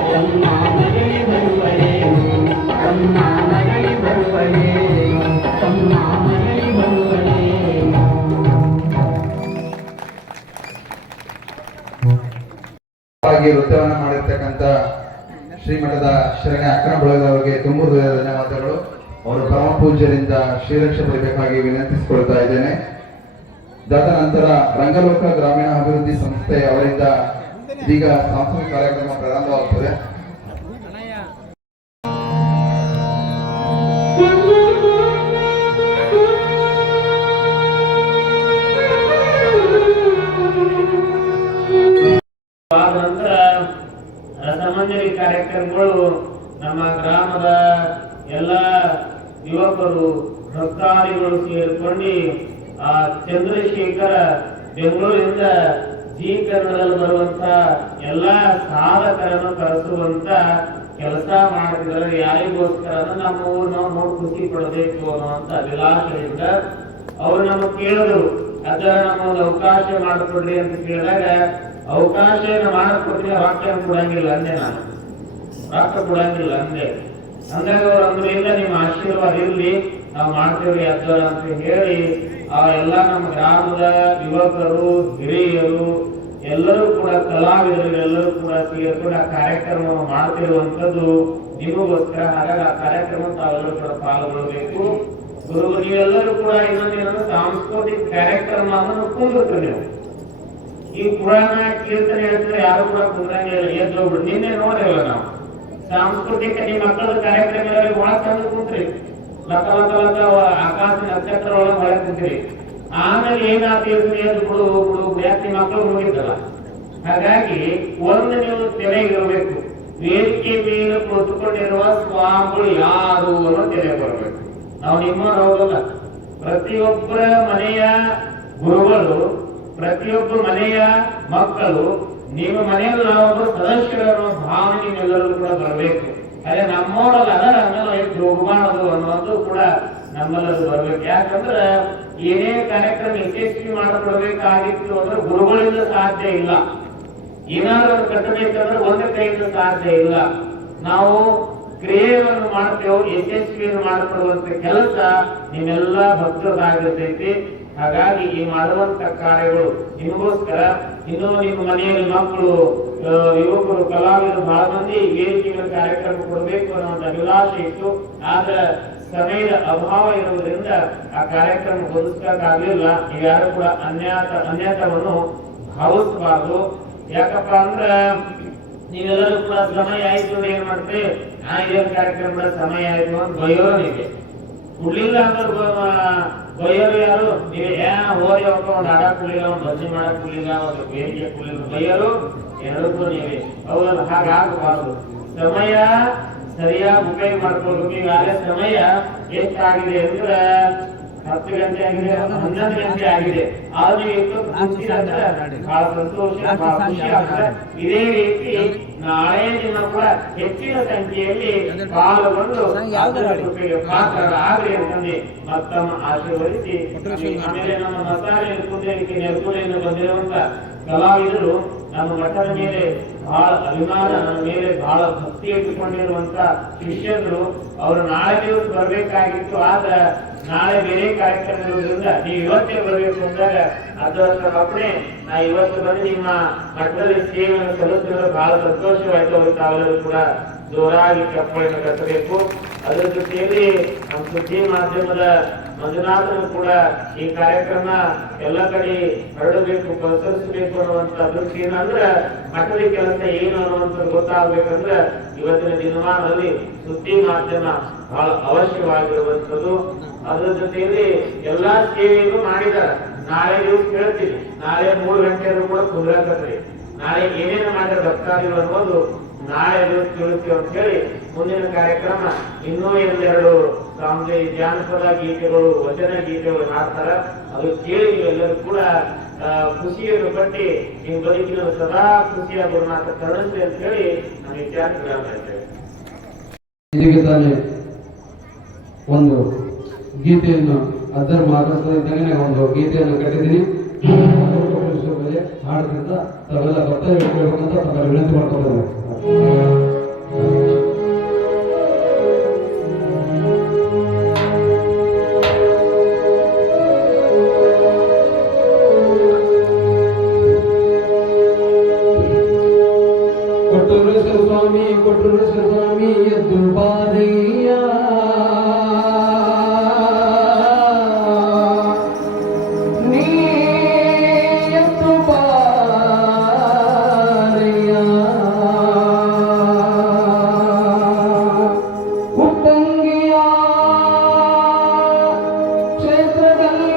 ತಮ್ಮ ಮರಳಿ ಬರುವಳೇನು ತಮ್ಮ ಮರಳಿ ಬರುವಳೇನು ತಮ್ಮ ಮರಳಿ ಬರುವಳೇನು. ನೃತ್ಯವನ್ನು ಮಾಡಿರ್ತಕ್ಕಂಥ ಶ್ರೀಮಠದ ಶರಣೆ ಅಕ್ರಮ ಬಳಗದವರಿಗೆ ತುಂಬ ಧನ್ಯವಾದಗಳು. ಅವರು ಪರಮ ಪೂಜ್ಯರಿಂದ ಶ್ರೀರಕ್ಷೆ ಪಡೆಯಬೇಕಾಗಿ ವಿನಂತಿಸಿಕೊಳ್ತಾ ಇದ್ದೇನೆ. ತದನಂತರ ರಂಗಲೋಕ ಗ್ರಾಮೀಣ ಅಭಿವೃದ್ಧಿ ಸಂಸ್ಥೆ ಅವರಿಂದ ಇದೀಗ ಸಾಂಸ್ಕೃತಿಕ ಕಾರ್ಯಕ್ರಮ ಪ್ರಾರಂಭವಾಗುತ್ತದೆ. ನಂತರ ರಸಮಂಜರಿ ಕಾರ್ಯಕ್ರಮಗಳು ನಮ್ಮ ಗ್ರಾಮದ ಎಲ್ಲ ಯುವಕರು ಭಕ್ತಾದಿಗಳು ಸೇರಿಕೊಂಡು ಆ ಚಂದ್ರಶೇಖರ ಬೆಂಗಳೂರಿನಿಂದ ಜಿ ಕನ್ನಡದಲ್ಲಿ ಬರುವಂತ ಎಲ್ಲ ಸಾಧಕರನ್ನು ಕರೆಸುವಂತ ಕೆಲಸ ಮಾಡ್ತಿದ್ದಾರೆ. ಯಾರಿಗೋಸ್ಕರ ನಮ್ಮ ಊರಿನವ್ರು ನೋಡಿ ಖುಷಿ ಪಡಬೇಕು ಅನ್ನುವಂತ ಅಭಿಲಾಷೆಯಿಂದ ಅವರು ನಮ್ಮ ಕೇಳಿದ್ರು, ಅದರ ನಮ್ಮೊಂದು ಅವಕಾಶ ಮಾಡಿಕೊಡ್ರಿ ಅಂತ ಕೇಳಿದಾಗ ಅವಕಾಶ ಮಾಡಿಕೊಡ್ತೀನಿ, ರೊಕ್ಕ ಕೊಡಂಗಿಲ್ಲ ಅಂದೆ. ನಾನು ರೊಕ್ಕ ಕೊಡಂಗಿಲ್ಲ ಅಂದೆ. ಅಂದಾಗ ಅವ್ರು ಅಂದ್ರೆ ಇಲ್ಲ ನಿಮ್ಮ ಆಶೀರ್ವಾದ ಇರ್ಲಿ, ನಾವು ಮಾಡ್ತೇವ್ರಿ ಅಜ್ಜರ ಅಂತ ಹೇಳಿ ಆ ಎಲ್ಲ ನಮ್ಮ ಗ್ರಾಮದ ಯುವಕರು ಹಿರಿಯರು ಎಲ್ಲರೂ ಕೂಡ ಕಲಾವಿದರು ಎಲ್ಲರೂ ಕೂಡ ಸೇರ್ಕೊಂಡು ಆ ಕಾರ್ಯಕ್ರಮವನ್ನು ಮಾಡ್ತಿರುವಂತದ್ದು ನಿಮಗೋಸ್ಕರ. ಹಾಗಾಗಿ ಆ ಕಾರ್ಯಕ್ರಮ ತಾವೆಲ್ಲರೂ ಕೂಡ ಪಾಲ್ಗೊಳ್ಬೇಕು. ಗುರು ನೀವೆಲ್ಲರೂ ಕೂಡ ಇನ್ನೊಂದೇನಂದ್ರೆ ಸಾಂಸ್ಕೃತಿಕ ಕಾರ್ಯಕ್ರಮ ಅನ್ನೋದು ಕುಂದಿರ್ತೀವಿ ನೀವು. ಈ ಪುರಾಣ ಕೀರ್ತನೆ ಹೇಳಿದ್ರೆ ಯಾರು ಕೂಡ ಕುಂದ್ರಂಗಿಲ್ಲ, ಎದ್ದು ಹೋಗ್ಬಿಡು. ನಿನ್ನೆ ನೋಡಿರಲ್ಲ ನಾವು ಸಾಂಸ್ಕೃತಿಕ ನಿಮ್ಮ ಮಕ್ಕಳ ಕಾರ್ಯಕ್ರಮ ಬಹಳ ಚಂದ ಕುಂತ್ರಿ, ಲಕ ಲಕ ಲಕ ಆಕಾಶ ನಕ್ಷತ್ರ ಒಳಗೆ ಹೊಳೆ ಕುಂತ್ರಿ. ಆಮೇಲೆ ಏನಾಗ್ತಿದ್ರು ಎದ್ದು ಬಿಡು ಬಿಡು ಯಾಕೆ ಮಕ್ಕಳು ಹೋಗಿದ್ದಲ್ಲ. ಹಾಗಾಗಿ ಒಂದು ನೀವು ತೆರೆಗಿರಬೇಕು, ವೇದಿಕೆ ಮೇಲೆ ಕೂತ್ಕೊಂಡಿರುವ ಸ್ವಾಮಿಗಳು ಯಾರು ಅನ್ನೋ ತೆರೆ ಬರಬೇಕು. ನಾವು ನಿಮ್ಮವ್ರು ಹೋಗಲ್ಲ. ಪ್ರತಿಯೊಬ್ಬರ ಮನೆಯ ಗುರುಗಳು, ಪ್ರತಿಯೊಬ್ಬ ಮನೆಯ ಮಕ್ಕಳು, ನಿಮ್ಮ ಮನೆಯಲ್ಲಿ ನಾವೊಬ್ಬರು ಸದಸ್ಯರನ್ನು ಭಾವನೆ ನಿಮ್ಮೆಲ್ಲರೂ ಕೂಡ ಬರಬೇಕು. ಅದೇ ನಮ್ಮೋರಲ್ಲ ಅದರ ಆಮೇಲೆ ಹೋಗಬಾರದು ಅನ್ನೋದು ಕೂಡ ನಮ್ಮೆಲ್ಲರೂ ಬರ್ಬೇಕು. ಯಾಕಂದ್ರೆ ಏನೇ ಕಾರ್ಯಕ್ರಮ ಯಶಸ್ವಿ ಮಾಡಿಕೊಡ್ಬೇಕಾಗಿತ್ತು ಅಂದ್ರೆ ಗುರುಗಳಿಂದ ಸಾಧ್ಯ ಇಲ್ಲ. ಏನಾದ್ರು ಕಟ್ಟಬೇಕಂದ್ರೆ ಒಂದೇ ಕೈಯಿಂದ ಸಾಧ್ಯ ಇಲ್ಲ. ನಾವು ಕ್ರಿಯೆಯನ್ನು ಮಾಡ್ತೇವೆ, ಯಶಸ್ವಿಯನ್ನು ಮಾಡಿಕೊಡುವಂತ ಕೆಲಸ ನಿಮ್ಮೆಲ್ಲ ಭಕ್ತರಾಗಿರ್ತೈತಿ. ಹಾಗಾಗಿ ಈ ಮಾಡುವಂತ ಕಾರ್ಯಗಳು ನಿಮಗೋಸ್ಕರ. ಇನ್ನು ನಿಮ್ಮ ಮನೆಯಲ್ಲಿ ಮಕ್ಕಳು, ಯುವಕರು, ಕಲಾವಿದರು ಬಹಳ ಮಂದಿ ವೇದಿಕೆಗಳ ಕಾರ್ಯಕ್ರಮ ಕೊಡಬೇಕು ಅನ್ನುವಂತ ಅಭಿಲಾಷೆ ಇತ್ತು. ಆದ್ರೆ ಸಮಯದ ಅಭಾವ ಇರುವುದರಿಂದ ಆ ಕಾರ್ಯಕ್ರಮ ಹೊಂದಿಸಕ್ಕಾಗಲಿಲ್ಲ. ಯಾರು ಕೂಡ ಅನ್ಯತವನ್ನು ಭಾವಿಸಬಾರದು. ಯಾಕಪ್ಪ ಅಂದ್ರ ನೀವೆಲ್ಲರೂ ಕೂಡ ಸಮಯ ಆಯ್ತು ಏನ್ ಮಾಡ್ತೇವೆ, ಇದೇನು ಕಾರ್ಯಕ್ರಮ ಸಮಯ ಆಯ್ತು ಅಂತ ಬೈಯೋನಿದೆ. ಕುಡ್ಲಿಲ್ಲ ಅಂದ್ರೆ ಬೈಯೋರು ಯಾರು? ನೀವೇ ಹೋರಿ ಹೋಗ ಒಂದು ಆಡ ಕುಳಿಲ್ಲ, ಒಂದು ಭಜನೆ ಮಾಡಕ್ ಕುಳಿಲ್ಲ, ಒಂದು ಬೇಡಿಕೆ ಕುಳಿಲ್ಲ, ಬೈಯೋರು ಎರಡಕ್ಕೂ ನೀವೇ. ಹೌದಲ್ಲ? ಹಾಗಾಗಬಾರದು. ಸಮಯ ಸರಿಯಾಗಿ ಉಪಯೋಗ ಮಾಡ್ಕೊಳ್ಬೇಕು. ಈಗಾಗಲೇ ಸಮಯ ಎಷ್ಟಾಗಿದೆ ಅಂದ್ರೆ 10 ಗಂಟೆ ಆಗಿದೆ, 11 ಗಂಟೆ ಆಗಿದೆ. ಆದ್ರೆ ಬಹಳ ಸಂತೋಷ, ಬಹಳ ಖುಷಿ ಆಗ್ತದೆ. ಇದೇ ರೀತಿ ನಾಳೆ ದಿನ ಕೂಡ ಹೆಚ್ಚಿನ ಸಂಖ್ಯೆಯಲ್ಲಿ ಪಾಲ್ಗೊಂಡು ಪಾತ್ರರಾಗಲಿ ಅಂತಂದು ಮತ್ತಮ್ಮ ಆಶೀರ್ವದಿಸಿ, ಆಮೇಲೆ ನಮ್ಮ ಮಸಾಲೆ ಕುಂದೇರಿಕೆ ನೆರಕುಲೆಯಿಂದ ಬಂದಿರುವಂತ ಕಲಾವಿದರು ನಮ್ಮ ಮಠದ ಮೇಲೆ ಬಹಳ ಅಭಿಮಾನ, ನಮ್ಮ ಮೇಲೆ ಬಹಳ ಭಕ್ತಿ ಇಟ್ಟುಕೊಂಡಿರುವಂತ ಶಿಷ್ಯರು, ಅವರು ನಾಳೆ ದಿವಸ ಬರ್ಬೇಕಾಗಿತ್ತು. ಆದ್ರೆ ನಾಳೆ ಬೇರೆ ಕಾರ್ಯಕ್ರಮ ಇರುವುದರಿಂದ ನೀವು ಇವತ್ತೇ ಬರಬೇಕು ಅಂದಾಗ ಅದರ ಅಪ್ಪಣೆ ನಾ ಇವತ್ತು ಬಂದು ನಿಮ್ಮ ಮಠದಲ್ಲಿ ಸೇವೆಯನ್ನು ಸಲ್ಲಿಸಿದ್ರೆ ಬಹಳ ಸಂತೋಷವಾಯ್ತು. ತಾವೆಲ್ಲರೂ ಕೂಡ ಜೋರಾಗಿ ಚಪ್ಪಾಳೆಯನ್ನು ಕಟ್ಟಬೇಕು. ಅದರ ಜೊತೆಯಲ್ಲಿ ನಮ್ಮ ಸುದ್ದಿ ಮಾಧ್ಯಮದ ಮಂಜುನಾಥನು ಕೂಡ ಈ ಕಾರ್ಯಕ್ರಮ ಎಲ್ಲ ಕಡೆ ಹರಡಬೇಕು, ಪ್ರಸರಿಸಬೇಕು ಅನ್ನುವಂತ ದೃಷ್ಟಿಯಿಂದ ಅಂದ್ರೆ ಮಠದ ಕೆಲಸ ಏನು ಅನ್ನುವಂಥದ್ದು ಗೊತ್ತಾಗ್ಬೇಕಂದ್ರೆ ಇವತ್ತಿನ ದಿನಮಾನದಲ್ಲಿ ಸುದ್ದಿ ಮಾಧ್ಯಮ ಬಹಳ ಅವಶ್ಯವಾಗಿರುವಂಥದ್ದು. ಅದರ ಜೊತೆಯಲ್ಲಿ ಎಲ್ಲಾ ಸೇವೆಯನ್ನು ಮಾಡಿದ್ದಾರೆ. ನಾಳೆ ದಿವಸ ಹೇಳ್ತೀವಿ, ನಾಳೆ 3 ಗಂಟೆ ಆದ್ರೂ ಕೂಡ ಕುಂದ್ರಾಕತ್ರಿ. ನಾಳೆ ಏನೇನು ಮಾಡಿದ ಭಕ್ತಾದಿಗಳು ಅನ್ನೋದು ನಾಳೆ ದಿವಸ ತಿಳಿಸ್ತೀವಿ ಅಂತ ಹೇಳಿ ಮುಂದಿನ ಕಾರ್ಯಕ್ರಮ ಇನ್ನೂ 2 ಸ್ವಾಮಿ ಜಾನಪದ ಗೀತೆಗಳು, ವಚನ ಗೀತೆಗಳು ಹಾಡ್ತಾರ. ಅದು ಕೇಳಿ ನೀವೆಲ್ಲರೂ ಕೂಡ ಖುಷಿಯನ್ನು ಪಟ್ಟಿ ನಿಮ್ಮ ಬದುಕಿನ ಸದಾ ಖುಷಿಯ ಗುರುನಾಥ ಕರುಣಿಸಿ ಅಂತ ಹೇಳಿ ನಾನು ವಿಚಾರ ಇದ್ದೇವೆ. ಇದಕ್ಕೆ ತಾನೇ ಒಂದು ಗೀತೆಯನ್ನು ಅದರ ಮಾರ್ಗದರ್ಶನದಿಂದಲೇ ಒಂದು ಗೀತೆಯನ್ನು ಕಟ್ಟಿದ್ದೀನಿ. ಹಾಡದಿಂದ ತಾವೆಲ್ಲ ಬರ್ತಾ ಹೇಳ್ಬೇಕಂತ ತಾವೆಲ್ಲ ವಿನಂತಿ ಮಾಡ್ಕೊಂಡು ಕೊಟ್ಟರು ಸ್ವಾಮಿ ಎದ್ದು ಬಾರಯ್ಯ, ನೀ ಎದ್ದು ಬಾರಯ್ಯ, ಹುಟ್ಟಂಗಿಯ ಕ್ಷೇತ್ರದಲ್ಲಿ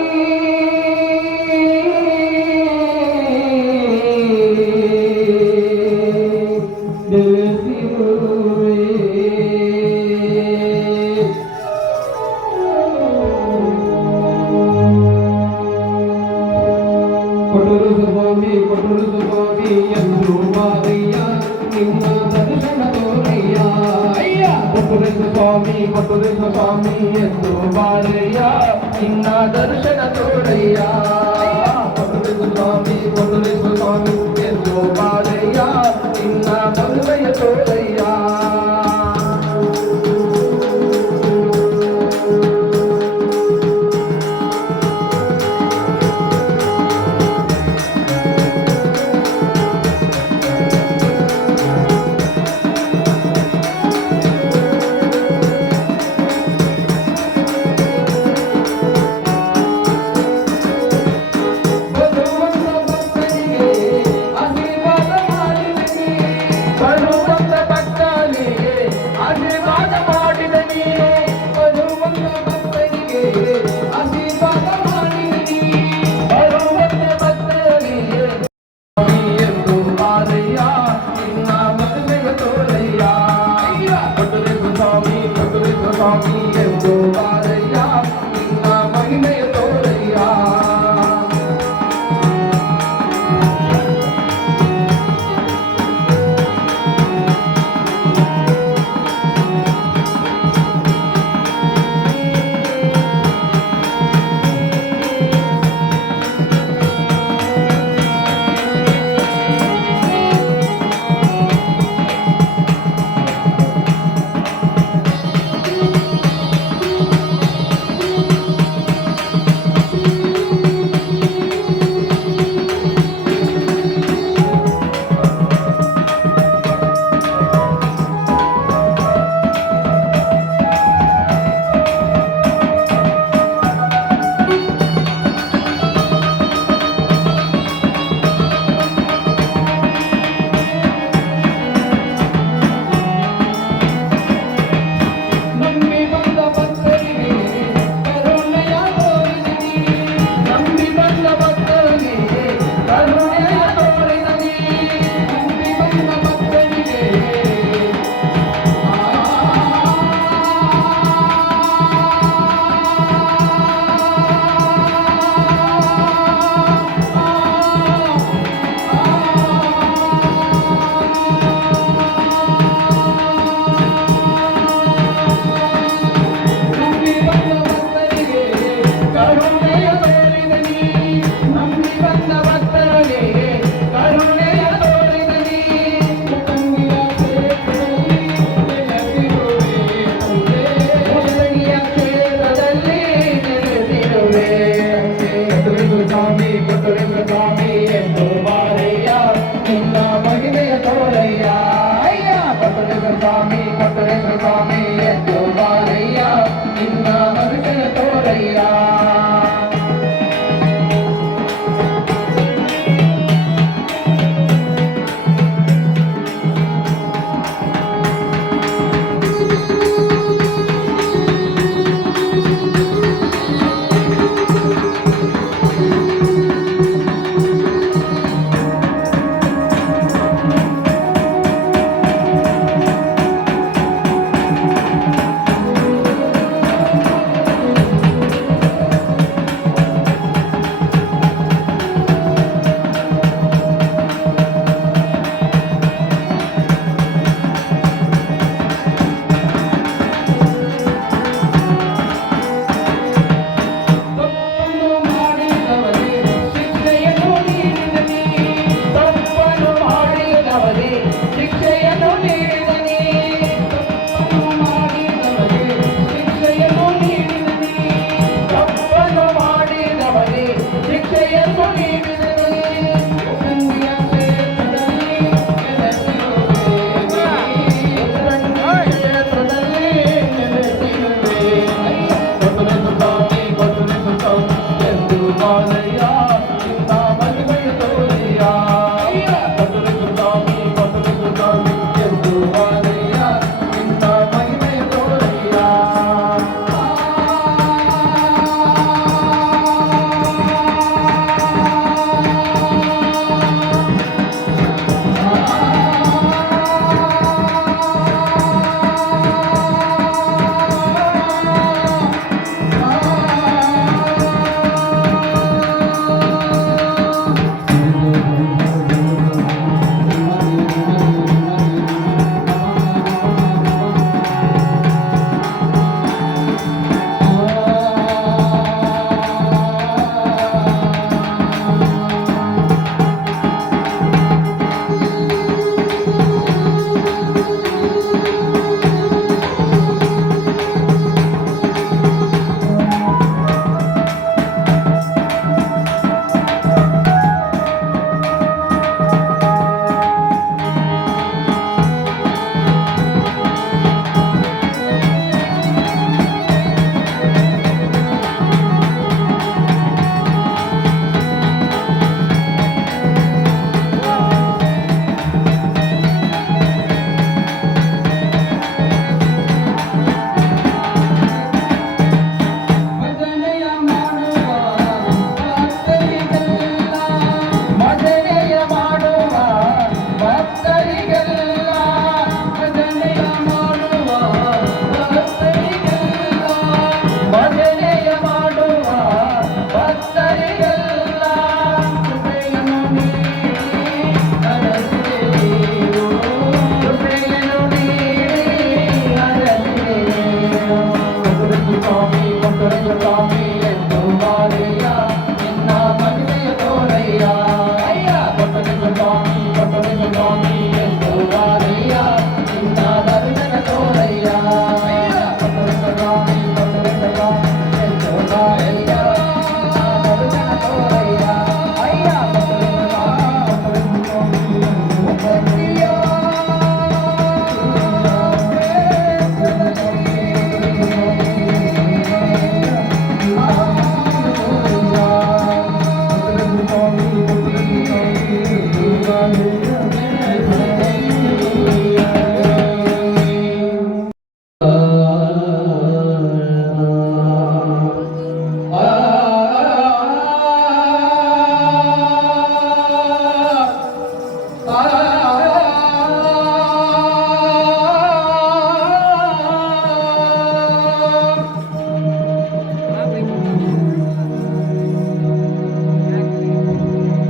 ಕೊಟ್ಟರು ಸ್ವಾಮಿ ಎಂದು ಬಾರಯ್ಯ, ನಿಮ್ಮ ದರ್ಶನ ತೋರಯ್ಯ. ಕೊಟ್ಟರು ಸ್ವಾಮಿ ಎಂದು ಬಾರಯ್ಯ, ನಿನ್ನ ದರ್ಶನ ತೋರಯ್ಯ. ಕೊಟ್ಟರು ಸ್ವಾಮಿ ಎಂದು ಬಾರಯ್ಯ, ನಿನ್ನ ಮದುವೆಯ ತೋರಯ್ಯ. ಬರುವಂತ ಭಕ್ತರಿಗೆ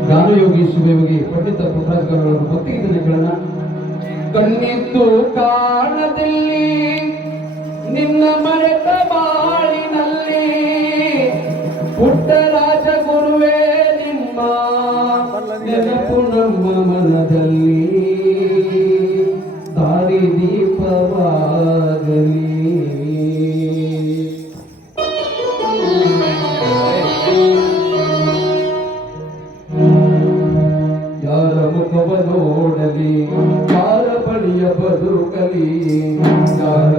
ಗಾನಯೋಗಿ ಶಿವಯೋಗಿ ಪಂಡಿತ ಪುಟ್ಟರಾಜರವರ ಭಕ್ತಿ ಗೀತೆಗಳನ್ನ ಕಣ್ಣಿತ್ತು ಕಾಣದಲ್ಲಿ ನಿನ್ನ ಮರೆತ ಬಾಳಿನಲ್ಲಿ ಪುಟ್ಟರಾಜ ಗುರುವೇ ನಿಮ್ಮ ನೆನಪು ನಮ್ಮ ಮನದಲ್ಲಿ ದಾರಿ ದೀಪವಾಗಲಿ. ಯಾರ ಮುಖವ ನೋಡಲಿ ಯಾರ ಬಳಿಯ ಬದುಕಲಿ ಯಾರ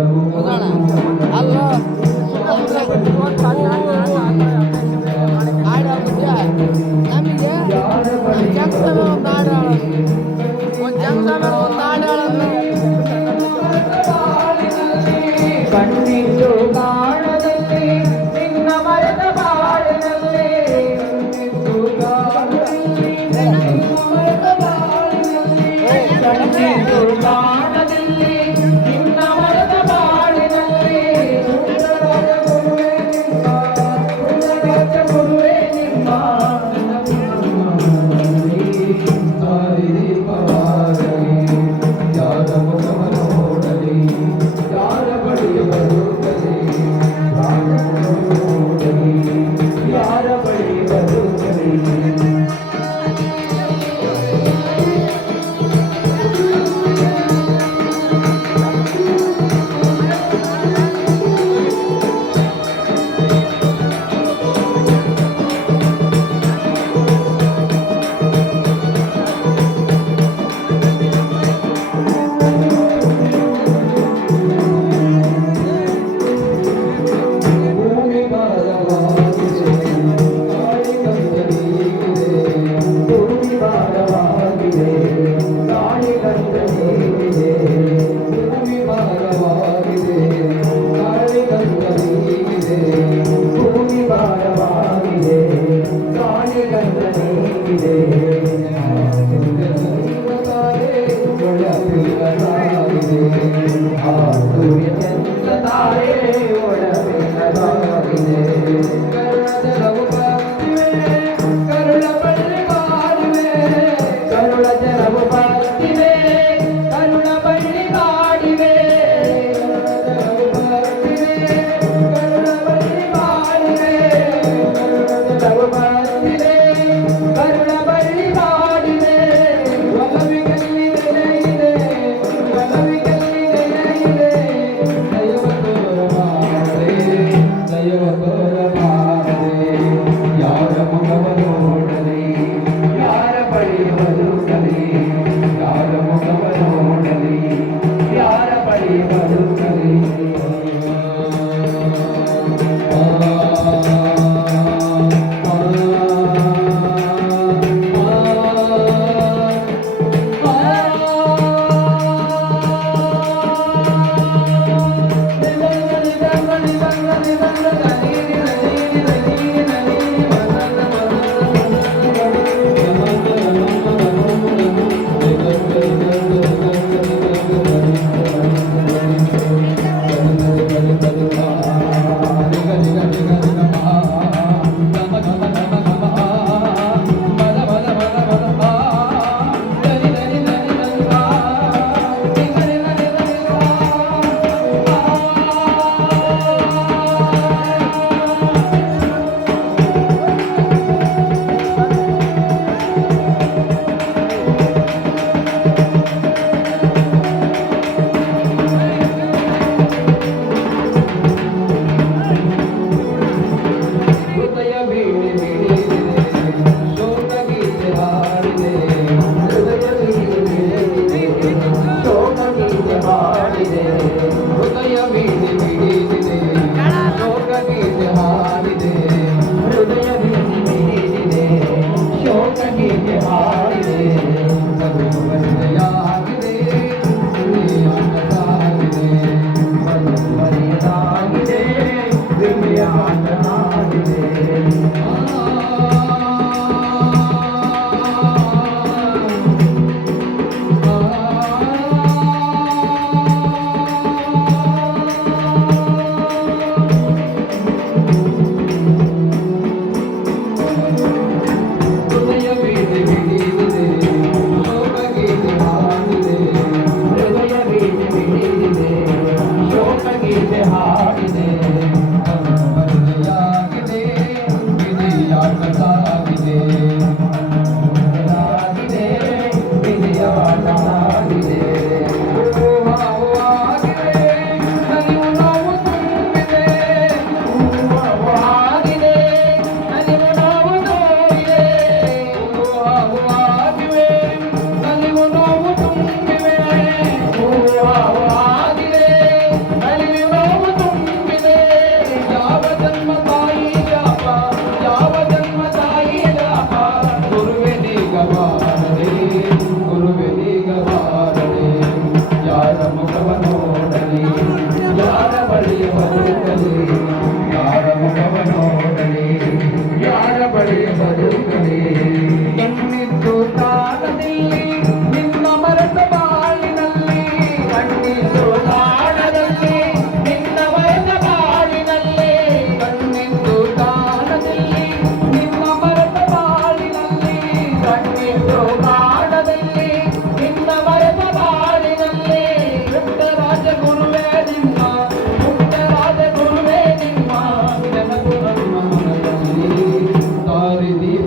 ನೀಗಿದೆ ತಾರೆ ಒಳಬೆಳಗಾಗಿದೆ ಕರುಣಜಲವು ಬರ್ತಿವೆ ಕರುಣ ಬಳ್ಳಿ ಬಾಡಿವೆ ಕರುಣ ಜಲವು ಬರ್ತಿವೆ ಕರುಣ ಬಳ್ಳಿ ಬಾಡಿವೆ ಕರುಣಜಲವು ಬರ್ತಿವೆ ಕರುಣ ಬಳ್ಳಿ ಬಾಡಿವೆ ಕರುಣಜಲವು ಬರ್ತಿವೆ ಕರುಣ ಬಳ್ಳಿ ಬಾಡಿವೆ ಒಲವಿಗಲ್ಲಿ ನೆಲೆಯಿದೆ ಒಲವಿಗಲ್ಲಿ ನೆಲೆಯಿದೆ ದೈವ ತೋರಬಾರದೆ ಯಾರ ಮುಖವ ನೋಡಲಿ ಯಾರ ಬಳಿ ಬದುಕಲಿ ಯಾರ ಮುಖವ ನೋಡಲಿ ಯಾರ ಬಳಿ ಬದುಕಲಿ ಹೃದಯ ಬೀಳಿ ಬೀಳಿದೆ ಶೋಕ ಗೀತೆ ಹಾಡಿದೆ ಹೃದಯ ಬೀಳಿ ಬೀಳಿದೆ ಶೋಕ ಗೀತೆ ಹಾಡಿದೆ ಹೃದಯ ಬೀಳಿ ಬೀಳಿದೆ ಶೋಕ ಗೀತೆ ಹಾಡಿದೆ ಹೃದಯ ಬೀಳಿ ಬೀಳಿದೆ ಶೋಕ ಗೀತೆ ಹಾಡಿದೆ ಬದುಕು ಬರಿದೆಯಾಗಿದೆ ಆಟವಾಗಿದೆ ಬದುಕು ಬರಿಯದಾಗಿದೆ ದಿವ್ಯ ಆಟವಾಗಿದೆ ಹೃದಯ ಬೀದಿ ಬಿಡಿದಿದೆ ಶೋಕ ಗೀತೆ ಹಾಡಿದೆ ಹೃದಯ ಬೀದಿ ಬಿಡಿದಿದೆ ಶೋಕ ಗೀತೆ ಹಾಡಿದೆ ಬದಲಾಗಿದೆ ವಿಧಿಯಾಟವಾಗಿದೆ ಬದಲಾಗಿದೆ ವಿಧಿಯಾಟವಾಗಿದೆ ಹೂವಾಗಿದೆ ನಲಿವು ನೋವು ತುಂಬಿದೆ ಹೂವಾಗಿದೆ ನಲಿವು ನೋವು ನೋವಿದೆ ಹೂವಾಗಿದೆ ನಲಿವು ನೋವು ತುಂಬಿವೆ ಹೂವಾಗಿದೆ ನಲಿವು ನೋವು ತುಂಬಿದೆ ಯಾವ ಜನ್ಮ ತಾಯಿ ಜಾಪ ಯಾವ ಜನ್ಮ ತಾಯಿ ಜಾಪ ಗುರುವೆ ನೀಗಬಾರದೆ ಗುರುವೆ ನೀಗಬಾರದೆ ಯಾರ ಮುಖವ ನೋಡಲಿ ಯಾರ ಬಳಿಯ ಬದುಕಲಿ ಯಾರ ಮುಖವ ನೋಡಲಿ ಯಾರ ಬಳಿಯ ಬದುಕಲಿ ಎನ್ನಿದ್ದು ಕಾಲದಲ್ಲಿ ನಿನ್ನ ಮರೆತ ಬಾಳಿನಲ್ಲಿ ಕಣ್ಣಿದ್ದು ಕಾಣದಲ್ಲಿ ನಿನ್ನ ಮರೆತ ಬಾಳಿನಲ್ಲಿ ಕಣ್ಣಿದ್ದು ಕಾಣದಲ್ಲಿ ನಿನ್ನ ಮರೆತ ಬಾಳಿನಲ್ಲಿ ಕಣ್ಣಿದ್ದು ಕಾಣದಲ್ಲಿ ನಿನ್ನ ಮರೆತ ಬಾಳಿನಲ್ಲಿ ಪುಟ್ಟರಾಜ ಗುರುವೇ ನಿಮ್ಮ ಪುಟ್ಟರಾಜ ಗುರುವೇ ನಿಮ್ಮ ನೆನಪು ನಮ್ಮ ಮನದಲ್ಲಿ ತಾರಿದೀಯ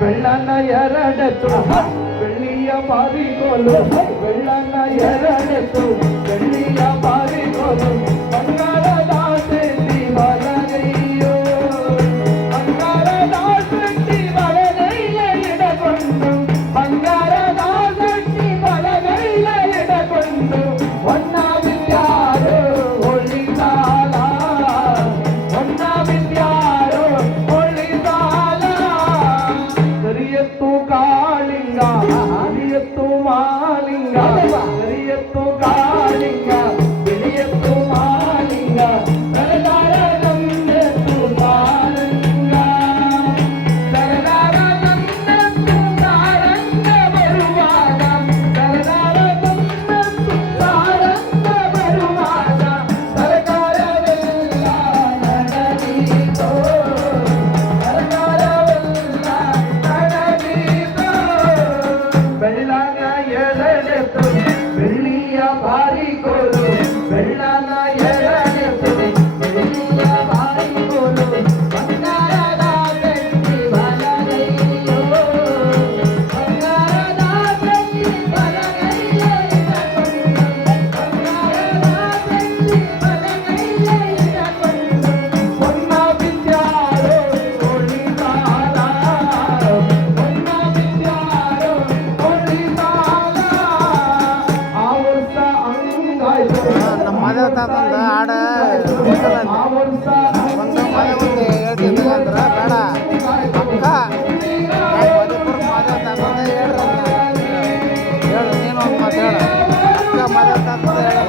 ಬೆಳ್ಳನ ಎರಡೆತ್ತು ಬೆಳ್ಳಿಯ ಬಾರಿಗೋಲು ಬೆಳ್ಳನ ಎರಡೆತ್ತು ಬೆಳ್ಳಿಯ ಬಾರಿಗೋಲು ಬಂಗಾರದ ಸೆಟ್ಟಿ ಬಲಗೈಯೋ ಬಂಗಾರದ ಸೆಟ್ಟಿ ಬಲಗೈಯ ಇಡಕೊಂಡು ಬಂಗಾರದ ಸೆಟ್ಟಿ ಬಲಗೈಯ ಇಡಕೊಂಡು ಹೊನ್ನ ವಿದ್ಯಾರು ಹೊಳಿಸಾಲ ಹೊನ್ನ ವಿದ್ಯಾರು ಹೊಳಿಸಾಲ ಸರಿಯತ್ತು ಕಾಳಿಂಗ ಹರಿಯತ್ತು ಮಾಲಿಂಗ ಸರಿಯತ್ತು ಕಾಳಿಂಗ ಬಿಳಿಯತ್ತು ಮಾಲಿಂಗ ಸರದಾರ ನಮ್ಮೆತ್ತು ಸಾರಂಗ ಸರದಾರ ನಮ್ಮೆತ್ತು ಸಾರಂಗ ಬರುವಾಗ ಸರದಾರ ನಮ್ಮೆತ್ತು ಸಾರಂಗ ಬರುವಾಗ ಸರ್ಕಾರವೆಲ್ಲ ನಡೆದೀತೋ ಸರ್ಕಾರವೆಲ್ಲ ನಡೆದೀತೋ ಬೆಳ್ಳನ ಎಳೆದೆತ್ತು ಬೆಳ್ಳಿಯ ಬಾರಿಗೋಲು ಬೆಳ್ಳನ ಎಳೆದೆತ್ತು ಬೆಳ್ಳಿಯ ಬಾರಿಗೋಲು ಬಂಗಾರದ ಬೆಟ್ಟಿ ಬಲಗೈಯೋ ಬಂಗಾರದ ಬೆಟ್ಟಿ ಬಲಗೈಯ ಇಡಕೊಂಡು ಬಂಗಾರದ ಬೆಟ್ಟಿ ಬಲಗೈಯ ಇಡಕೊಂಡು ಹೊನ್ನ ವಿದ್ಯಾರೋ ಹೊಳಿಸಾಲ ಹೊನ್ನ ವಿದ್ಯಾರೋ ಹೊಳಿಸಾಲ ಆ ವರ್ಷ ಅಂಗಾಯ್ತು ನಮ್ಮ ಮದುವೆ ತಾತಂದು ಹಾಡ ಆ ವರ್ಷ ಒಂದು ಮನೆ ಮುಂದೆ ಹೇಳ್ತೀನಿ ಅಂದ್ರೆ ಬೇಡ ಅಕ್ಕ ಮದುಪುರ ಮದುವೆ ತಾತಂದು ಹೇಳ್ರಿ ಹೇಳು ನೀನು ಒಂದು ಮಾತು ಹೇಳು ಅಕ್ಕ ಮದುವೆ ತಾತಂದು ಹೇಳು